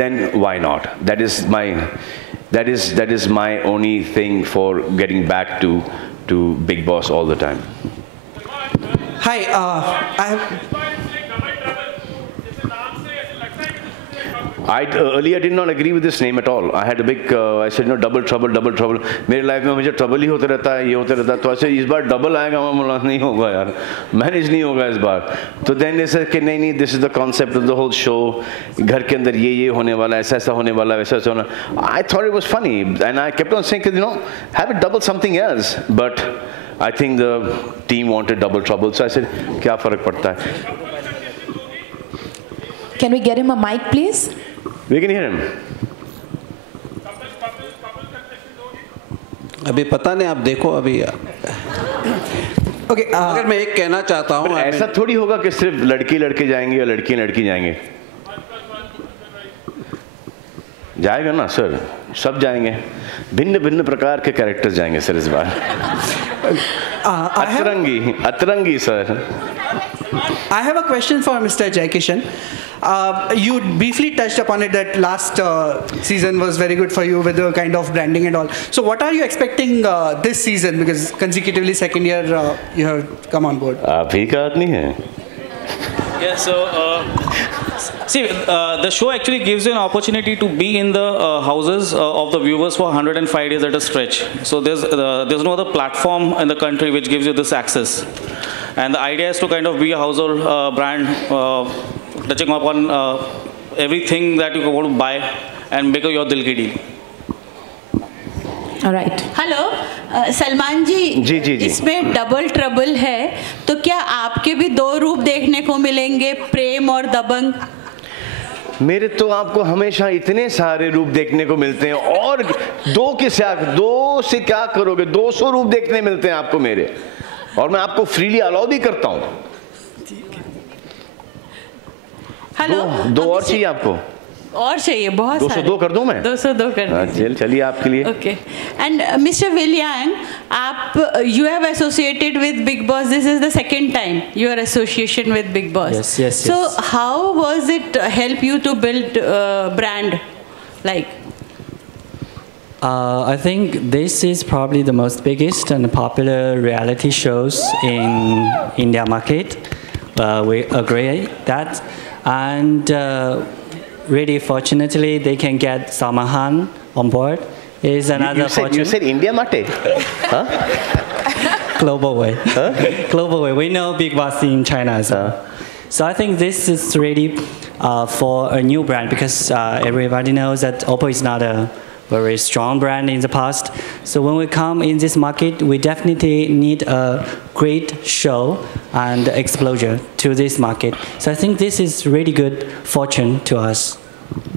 then why not? That is my only thing for getting back to Big Boss all the time. Hi, I earlier did not agree with this name at all. I had a big, I said double trouble. मेरे life में मुझे trouble ही होता रहता है, ये होता रहता है. तो ऐसे इस बार डबल आएगा, मैं बोला नहीं होगा यार, मैनेज नहीं होगा इस बार. तो देन ऐसे कि नहीं, this is the concept of the whole show. घर के अंदर ये होने वाला है, ऐसा होने वाला है, वैसा होना. I thought it was funny and I kept on saying, have it double something else. But I think the team wanted double trouble. So I said, क्या फर्क पड़ता है? Can we get him a mic, please? We can hear him. अभी पता नहीं, आप देखो अभी. Okay, अगर मैं एक कहना चाहता हूँ, ऐसा थोड़ी होगा कि सिर्फ लड़के जाएंगे या लड़की जाएंगे. जाएगा ना सर, सब जाएंगे. भिन्न प्रकार के कैरेक्टर्स जाएंगे सर इस बार. अतरंगी sir. I have a question for Mr. Jaikishan. You briefly touched upon it that last season was very good for you with the kind of branding and all. So what are you expecting this season? Because consecutively second year you have come on board. आप ही का आदमी है. Yeah, so see, the show actually gives you an opportunity to be in the houses of the viewers for 105 days at a stretch. So there's no other platform in the country which gives you this access. And the idea is to kind of be a household brand, touching upon everything that you want to buy and make your dil ki deal. All right. Hello Salman ji, इसमें double trouble है, तो क्या आपके भी दो रूप देखने को मिलेंगे, प्रेम और दबंग? मेरे तो आपको हमेशा इतने सारे रूप देखने को मिलते हैं, और दो से क्या करोगे, 200 रूप देखने मिलते हैं आपको मेरे, और मैं आपको फ्रीली अलाउ भी करता हूँ. हेलो दो और चाहिए आपको? और चाहिए बहुत 202 कर दूं मैं? 202 कर दीजिए। चलिए आपके लिए। ओके एंड मिस्टर विलियन, आप you have associated with Bigg Boss, this is the second time your association with Bigg Boss. Yes. So how was it help you to build brand like? I think this is probably the most biggest and popular reality shows in India market. We agree that, and really fortunately they can get Salman Khan on board. Is another you said India market? Huh? Global way. Huh? Global way. We know Big Boss in China as well. So I think this is really for a new brand, because everybody knows that Oppo is not a very strong brand in the past. So when we come in this market, we definitely need a great show and exposure to this market. So I think this is really good fortune to us.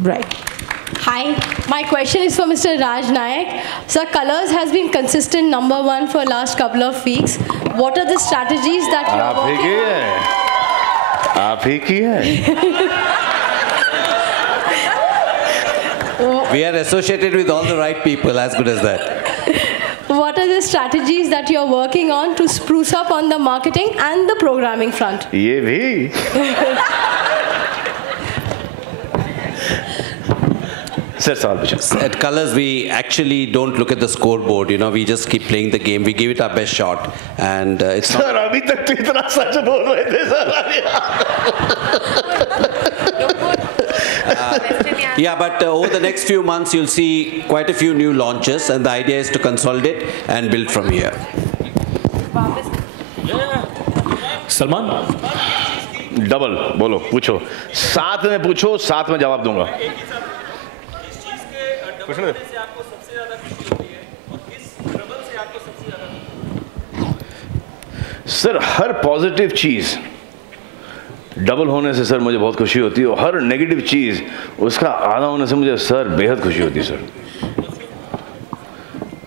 Right. Hi, my question is for Mr. Raj Nayak. Sir, Colors has been consistent #1 for last couple of weeks. What are the strategies that you are working on? आप ही की है। We are associated with all the right people, as good as that. What are the strategies that you are working on to spruce up on the marketing and the programming front? ये भी। Sir, at Colors, we actually don't look at the scoreboard. You know, we just keep playing the game. We give it our best shot, and it's Sir, अभी तक तो इतना सच बोल रहे थे sir. Yeah, but over the next few months, you'll see quite a few new launches, and the idea is to consolidate and build from here. Salman, double बोलो, पूछो, साथ में पूछो, साथ में जवाब दूंगा। सर, हर पॉजिटिव चीज डबल होने से सर मुझे बहुत खुशी होती है, और हर नेगेटिव चीज उसका आधा होने से मुझे सर बेहद खुशी होती है सर।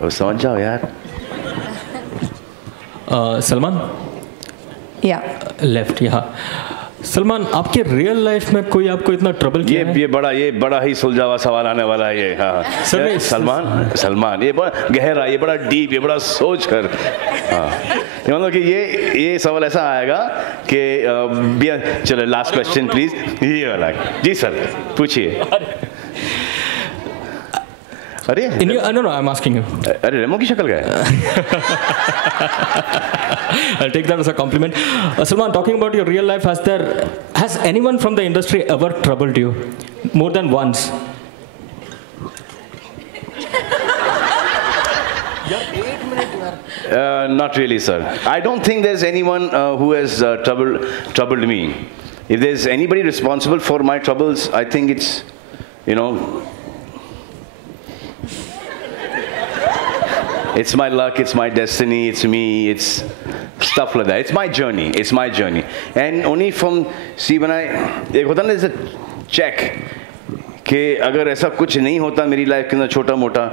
और समझ जाओ यार। सलमान, लेफ्ट यहाँ। सलमान, आपके रियल लाइफ में कोई आपको इतना ट्रबल किया है? ये बड़ा ही सुलझा हुआ सवाल आने वाला है ये। हाँ सलमान, ये बड़ा गहरा, ये बड़ा डीप, ये बड़ा सोच कर। हाँ, ये मतलब कि ये सवाल ऐसा आएगा कि चलो लास्ट क्वेश्चन प्लीज, ये वाला। जी सर, पूछिए। अरे no, I'm asking you. अरे रेमो की शक्ल क्या है? I'll take that as a compliment. Salman, talking about your real life, has anyone from the industry ever troubled you more than once? Not really, sir. I don't think there's anyone who has troubled me. If there's anybody responsible for my troubles, I think it's, it's my luck, it's my destiny, it's me, it's stuff like that. It's my journey. And only from, see, when एक होता ना जैसे check कि अगर ऐसा कुछ नहीं होता मेरी लाइफ के अंदर छोटा मोटा,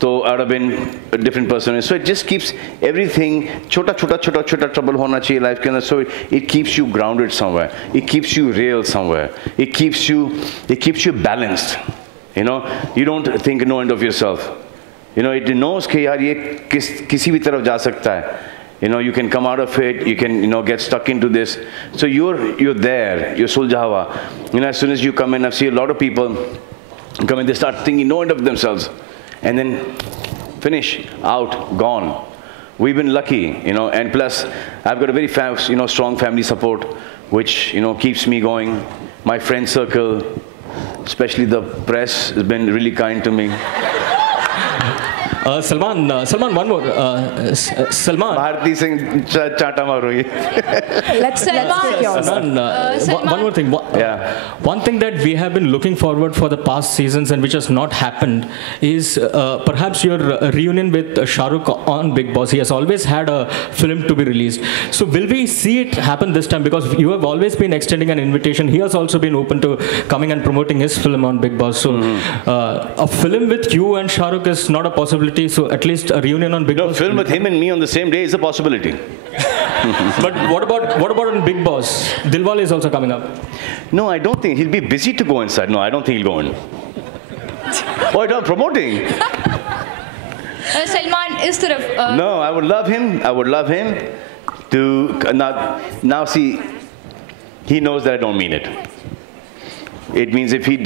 तो I would have been a different person. So it just keeps everything, छोटा trouble होना चाहिए लाइफ के अंदर. So it keeps you grounded somewhere. It keeps you real somewhere. It keeps you balanced. You don't think no end of yourself. It knows कि यार ये किसी भी तरफ जा सकता है. You can come out of it, you can, get stuck into this. So you're there, you're Suljawa. As soon as you come in, I've seen a lot of people come in, they start thinking no end of themselves. And then finish, out, gone. We've been lucky, and plus I've got a very strong family support, which, keeps me going. My friend circle, especially the press, has been really kind to me. Salman, one more. Salman. Bharti Singh chata maro ye. Let's take yours. Salman, one more thing. One thing that we have been looking forward for the past seasons and which has not happened is perhaps your reunion with Shah Rukh on Big Boss. He has always had a film to be released. So will we see it happen this time? Because you have always been extending an invitation. He has also been open to coming and promoting his film on Big Boss. So a film with you and Shah Rukh is not a possibility. So at least a reunion on Big Boss. A film with him and me on the same day is a possibility. But what about in Big Boss? Dilwale is also coming up. No, I don't think he'll be busy to go inside. No, I don't think he'll go in. Oh, you're promoting? Salman is taraf. No, I would love him. I would love him to now see. He knows that I don't mean it. It means if he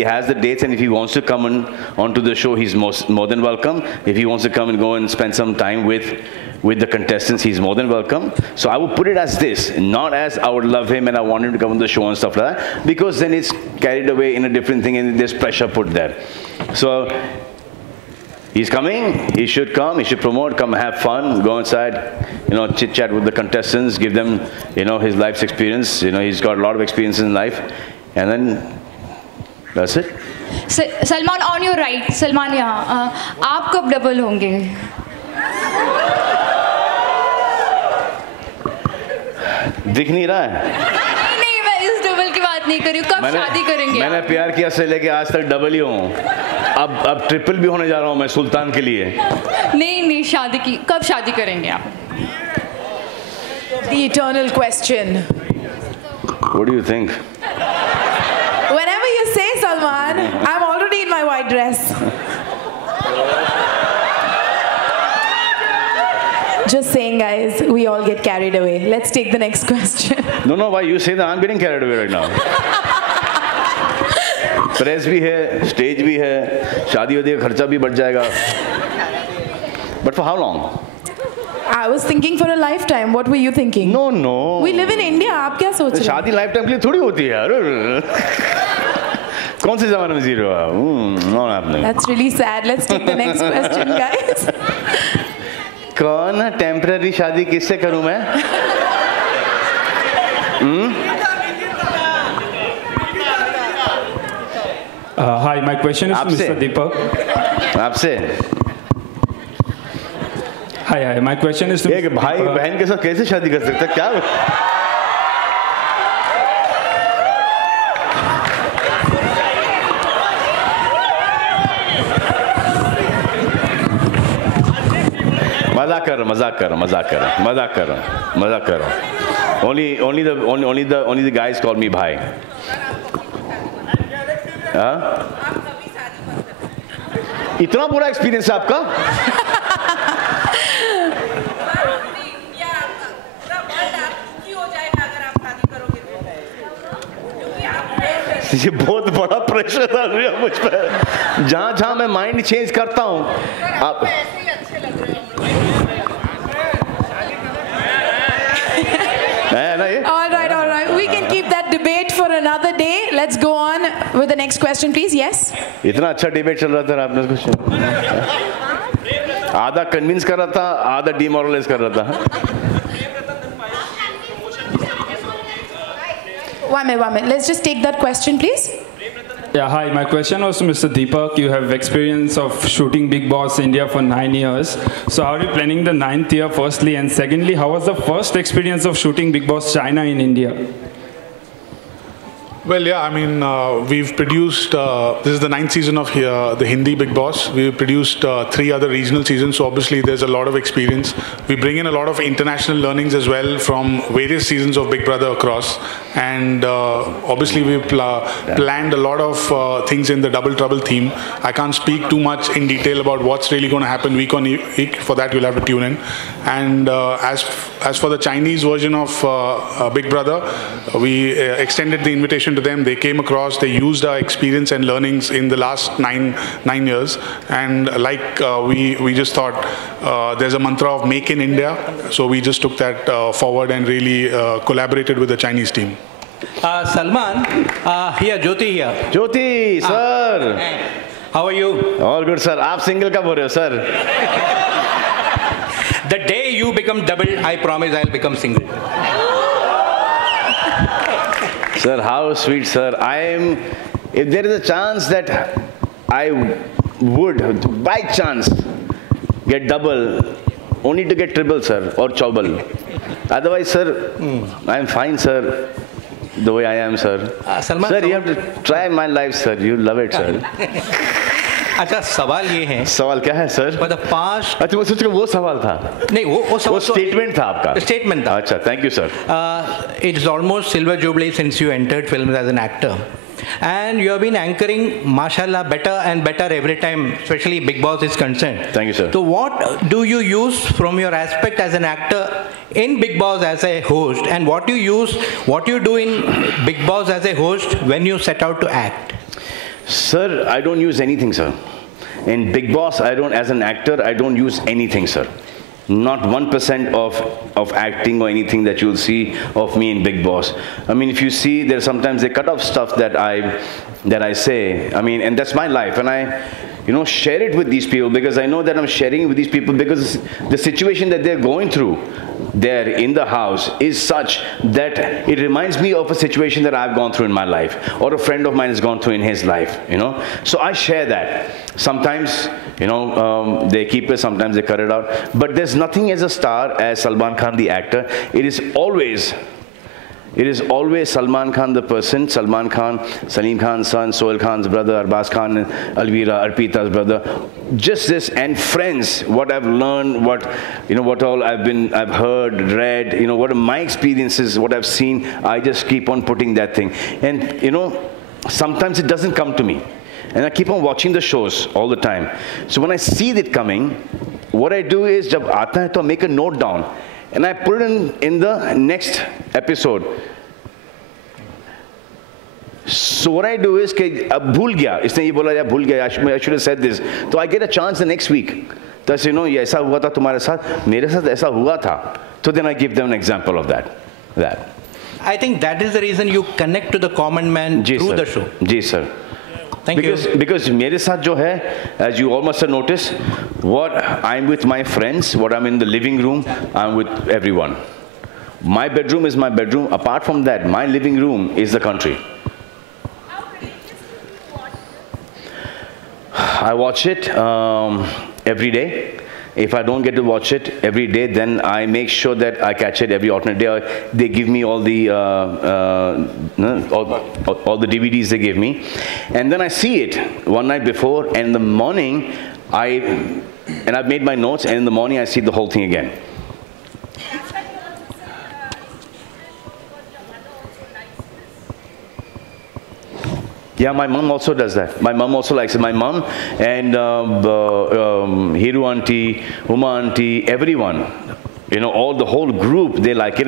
has the dates and if he wants to come onto the show, he's more than welcome. If he wants to come and go and spend some time with the contestants, he's more than welcome. So I would put it as this, not as I would love him and I want him to come on the show and stuff like that, because then it's carried away in a different thing and there's pressure put there. So he's coming, he should come, he should promote, come have fun, go inside, chit chat with the contestants, give them, his life's experience. He's got a lot of experience in life. And then that's it. Salman, on your right. Salman यहाँ. आप कब double होंगे? दिख नहीं रहा है? नहीं, मैं इस double की बात नहीं कर रही हूँ. कब शादी करेंगे? मैंने प्यार किया से लेके आज तक double ही हूँ. अब ट्रिपल भी होने जा रहा हूँ मैं सुल्तान के लिए. नहीं शादी की. कब शादी करेंगे आप? The eternal question. What do you think? Whenever you say, Salman, I'm already in my white dress. Just saying, guys, we all get carried away. Let's take the next question. No, why you say that? I'm getting carried away right now. Press भी है, stage भी है, शादी-वादी का खर्चा भी बढ़ जाएगा. But for how long? I was thinking for a lifetime. What were you thinking? No. We live in India. आप क्या सोच रहे हैं? शादी lifetime के लिए थोड़ी होती है यार. कौन से ज़माने में जी रहे हो आप? Not happening. That's really sad. Let's take the next question, guys. कौन temporary शादी किससे करूँ मैं? Hi, my question is to Mr. Deepak. आपसे. Hi, my question is to एक भाई बहन के साथ कैसे शादी कर सकता है? क्या? मजाक कर रहा. Only the guys call me भाई. हाँ? इतना बुरा एक्सपीरियंस है आपका? ये बहुत बड़ा प्रेशर आ गया मुझ पर. जहाँ मैं माइंड चेंज करता हूँ आप All right. We can keep that debate for another day. Let's go on with the next question, please. Yes. इतना अच्छा डिबेट चल रहा था आपने कुछ आधा कन्विंस कर रहा था, आधा डिमोरलाइज कर रहा था. One minute. Let's just take that question, please. Yeah, hi. My question was to Mr. Deepak. You have experience of shooting Big Boss India for 9 years. So how are you planning the 9th year, firstly? And secondly, how was the first experience of shooting Big Boss China in India? Well, yeah, I mean, we've produced, this is the 9th season of the Hindi Big Boss. We've produced 3 other regional seasons, so obviously there's a lot of experience. We bring in a lot of international learnings as well from various seasons of Big Brother across. And obviously we've planned a lot of things in the Double Trouble theme. I can't speak too much in detail about what's really going to happen week on week. For that, you'll have to tune in. And as for the Chinese version of Big Brother, we extended the invitation to them. They came across, they used our experience and learnings in the last nine years. And like we just thought, there's a mantra of Make in India. So we just took that forward and really collaborated with the Chinese team. Salman, here, Jyoti here. Jyoti, sir. How are you? All good, sir. आप single कब हो रहे हो, sir? The day you become double, I promise I'll become single. Sir, how sweet, sir. If there is a chance that I would, by chance, get double, only to get triple, sir, or chobal. Otherwise, sir, I'm fine, sir, the way I am, sir. Salman, sir, you have to try my life, sir. You love it, sir. अच्छा सवाल ये है, सवाल क्या है sir? For the past, अच्छा वो सोच वो सवाल था नहीं वो स्टेटमेंट था आपका, स्टेटमेंट था। अच्छा thank you sir. It's almost silver jubilee since you entered films as an actor. And you have been anchoring, mashallah, better and better every time, especially Big Boss is concerned. Thank you, sir. So what do you use from your aspect as an actor in Big Boss as a host, and what you do in Big Boss as a host when you set out to act? Sir, I don't use anything, sir. In Big Boss, as an actor, I don't use anything, sir. Not 1% of acting or anything that you'll see of me in Big Boss. I mean, if you see, there's sometimes they cut off stuff that I say. I mean, and that's my life, and I, share it with these people because I know that I'm sharing with these people because the situation that they're going through there in the house is such that it reminds me of a situation that I've gone through in my life or a friend of mine has gone through in his life, So I share that. Sometimes, they keep it, sometimes they cut it out. But there's nothing as a star as Salman Khan the actor. It is always Salman Khan the person, Salman Khan, Salim Khan's son, Sohail Khan's brother, Arbaz Khan, Alvira, Arpita's brother. Just this and friends, what I've learned, what all I've heard, read, what are my experiences, what I've seen, I just keep on putting that thing. And, sometimes it doesn't come to me. And I keep on watching the shows all the time. So when I see it coming, what I do is, jab aata hai, to I make a note down. And I put it in the next episode. So what I do is कि अब भूल गया, इसने ये बोला या भूल गया, I should have said this. So I get a chance the next week. तो ये ऐसा हुआ था तुम्हारे साथ, मेरे साथ ऐसा हुआ था. So then I give them an example of that. I think that is the reason you connect to the common man through the show. Ji sir. Thank you. Because मेरे साथ जो है, as you all must have noticed, what I'm with my friends, what I'm in the living room, I'm with everyone. My bedroom is my bedroom. Apart from that, my living room is the country. I watch it every day. If I don't get to watch it every day, then I make sure that I catch it every alternate day. They give me all the all the DVDs they give me, and then I see it one night before, and in the morning I've made my notes, and in the morning I see the whole thing again. Yeah, my mom also does that. My mom also likes it. My mom and Hiru auntie, Uma auntie, everyone, all the whole group, they like it.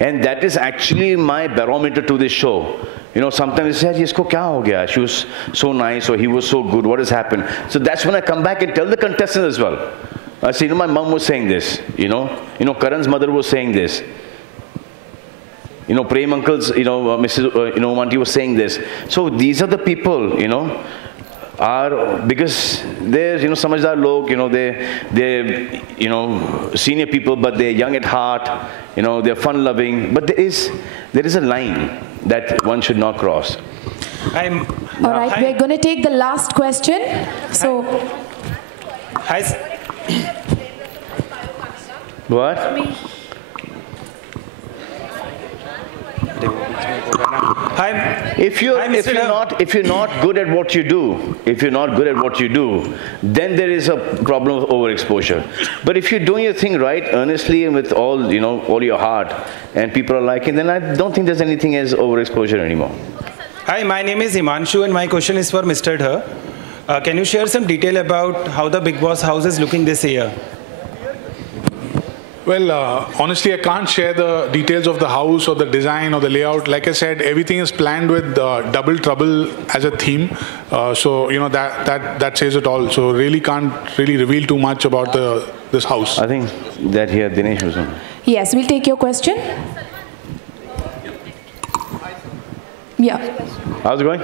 And that is actually my barometer to this show. Sometimes they say, "Isko kya ho gaya? She was so nice, or he was so good. What has happened?" So that's when I come back and tell the contestants as well. I say, my mom was saying this. Karan's mother was saying this. Prem uncles, Mrs. Auntie was saying this. So these are the people, are because they're samajhdar log, they're senior people, but they're young at heart, they're fun loving. But there is a line that one should not cross. All right, we're going to take the last question. So, what? If you're not good at what you do, then there is a problem of overexposure. But if you're doing your thing right, earnestly and with all your heart, and people are liking, then I don't think there's anything as overexposure anymore. Hi, my name is Himanshu, and my question is for Mr. Dhar. Can you share some detail about how the Big Boss house is looking this year? Well, honestly, I can't share the details of the house or the design or the layout. Like I said, everything is planned with Double Trouble as a theme. So, that says it all. So, really can't reveal too much about this house. I think that here, Dinesh was on. Yes, we'll take your question. Yeah. How's it going?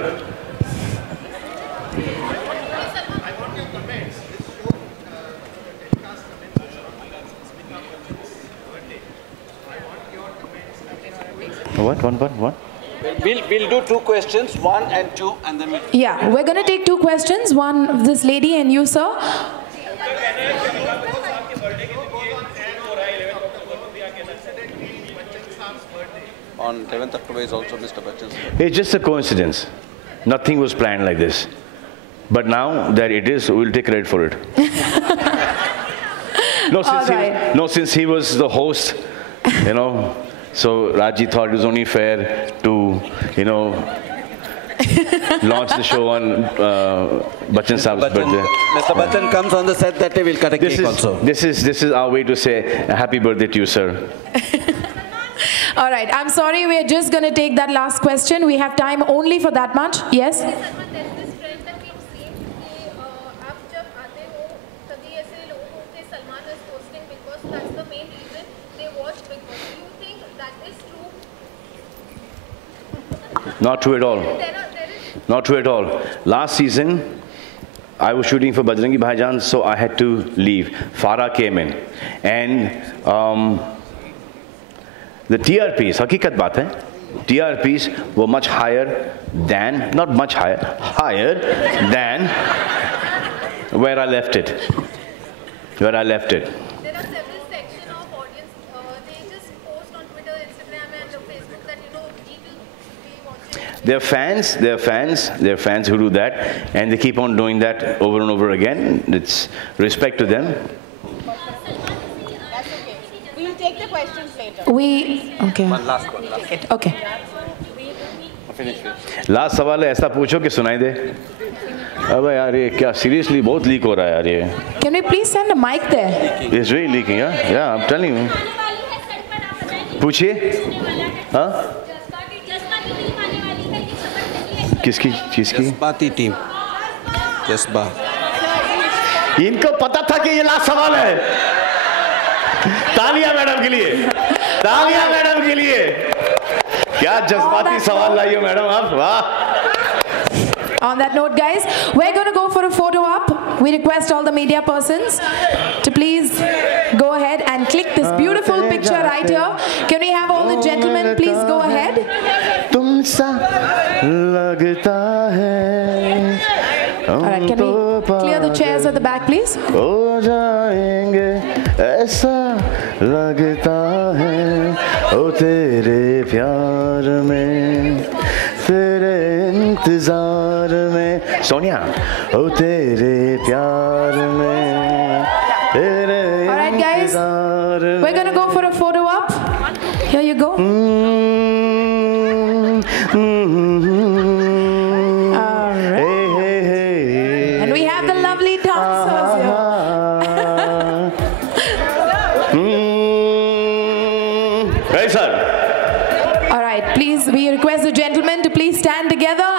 What? We'll do 2 questions, 1 and 2, and then we'll... Yeah, we're going to take 2 questions. One of this lady and you, sir. On 11th October is also Mr. Bachchan's birthday. It's just a coincidence. Nothing was planned like this. But now that it is, we'll take credit for it. Since he was the host, you know, so Raji thought it was only fair to, you know, launch the show on Bachchan Saab's birthday. Mr. Bachchan comes on the set that day, we'll cut a cake also. This is our way to say happy birthday to you, sir. All right, I'm sorry, we're just going to take that last question. We have time only for that much. Yes? Not true at all. Not true at all. Last season, I was shooting for Bajrangi Bhaijaan, so I had to leave. Farah came in. And the TRPs, hakikat baat hai, TRPs were much higher than, not much higher, higher than where I left it. Where I left it. There are several sections of audience, they just post on Twitter, Instagram and Facebook that, you know, people watching. They're fans who do that, and they keep on doing that over and over again. It's respect to them. We'll take the questions later. Okay. One last one. Okay. Last सवाल है, ऐसा पूछो कि सुनाई दे. अबे यार ये क्या सीरियसली बहुत लीक हो रहा है यार ये. Can we please send a mic there? It's really leaking, yeah, I'm telling you. पूछिए. हाँ? किसकी चीज की? जज्बाती टीम. जज्बा. इनको पता था कि ये लास्ट सवाल है. तालियां मैडम के लिए. तालियां मैडम के लिए. क्या जज्बाती सवाल लाई हो मैडम आप. वाह. On that note, guys, we're going to go for a photo op. We request all the media persons to please go ahead and click this beautiful picture right here. Can we have all the gentlemen please go ahead? तुमसा लगता है. Alright, can we clear the chairs at the back, please? हो जाएंगे ऐसा लगता है ओ तेरे प्यार में तेरे इंतजार में. सोनिया ओ तेरे प्यार में तेरे इंतजार में. We're going to go for a photo op. Here you go. And we have the lovely dancers here. Right, sir. All right, please, we request the gentlemen to please stand together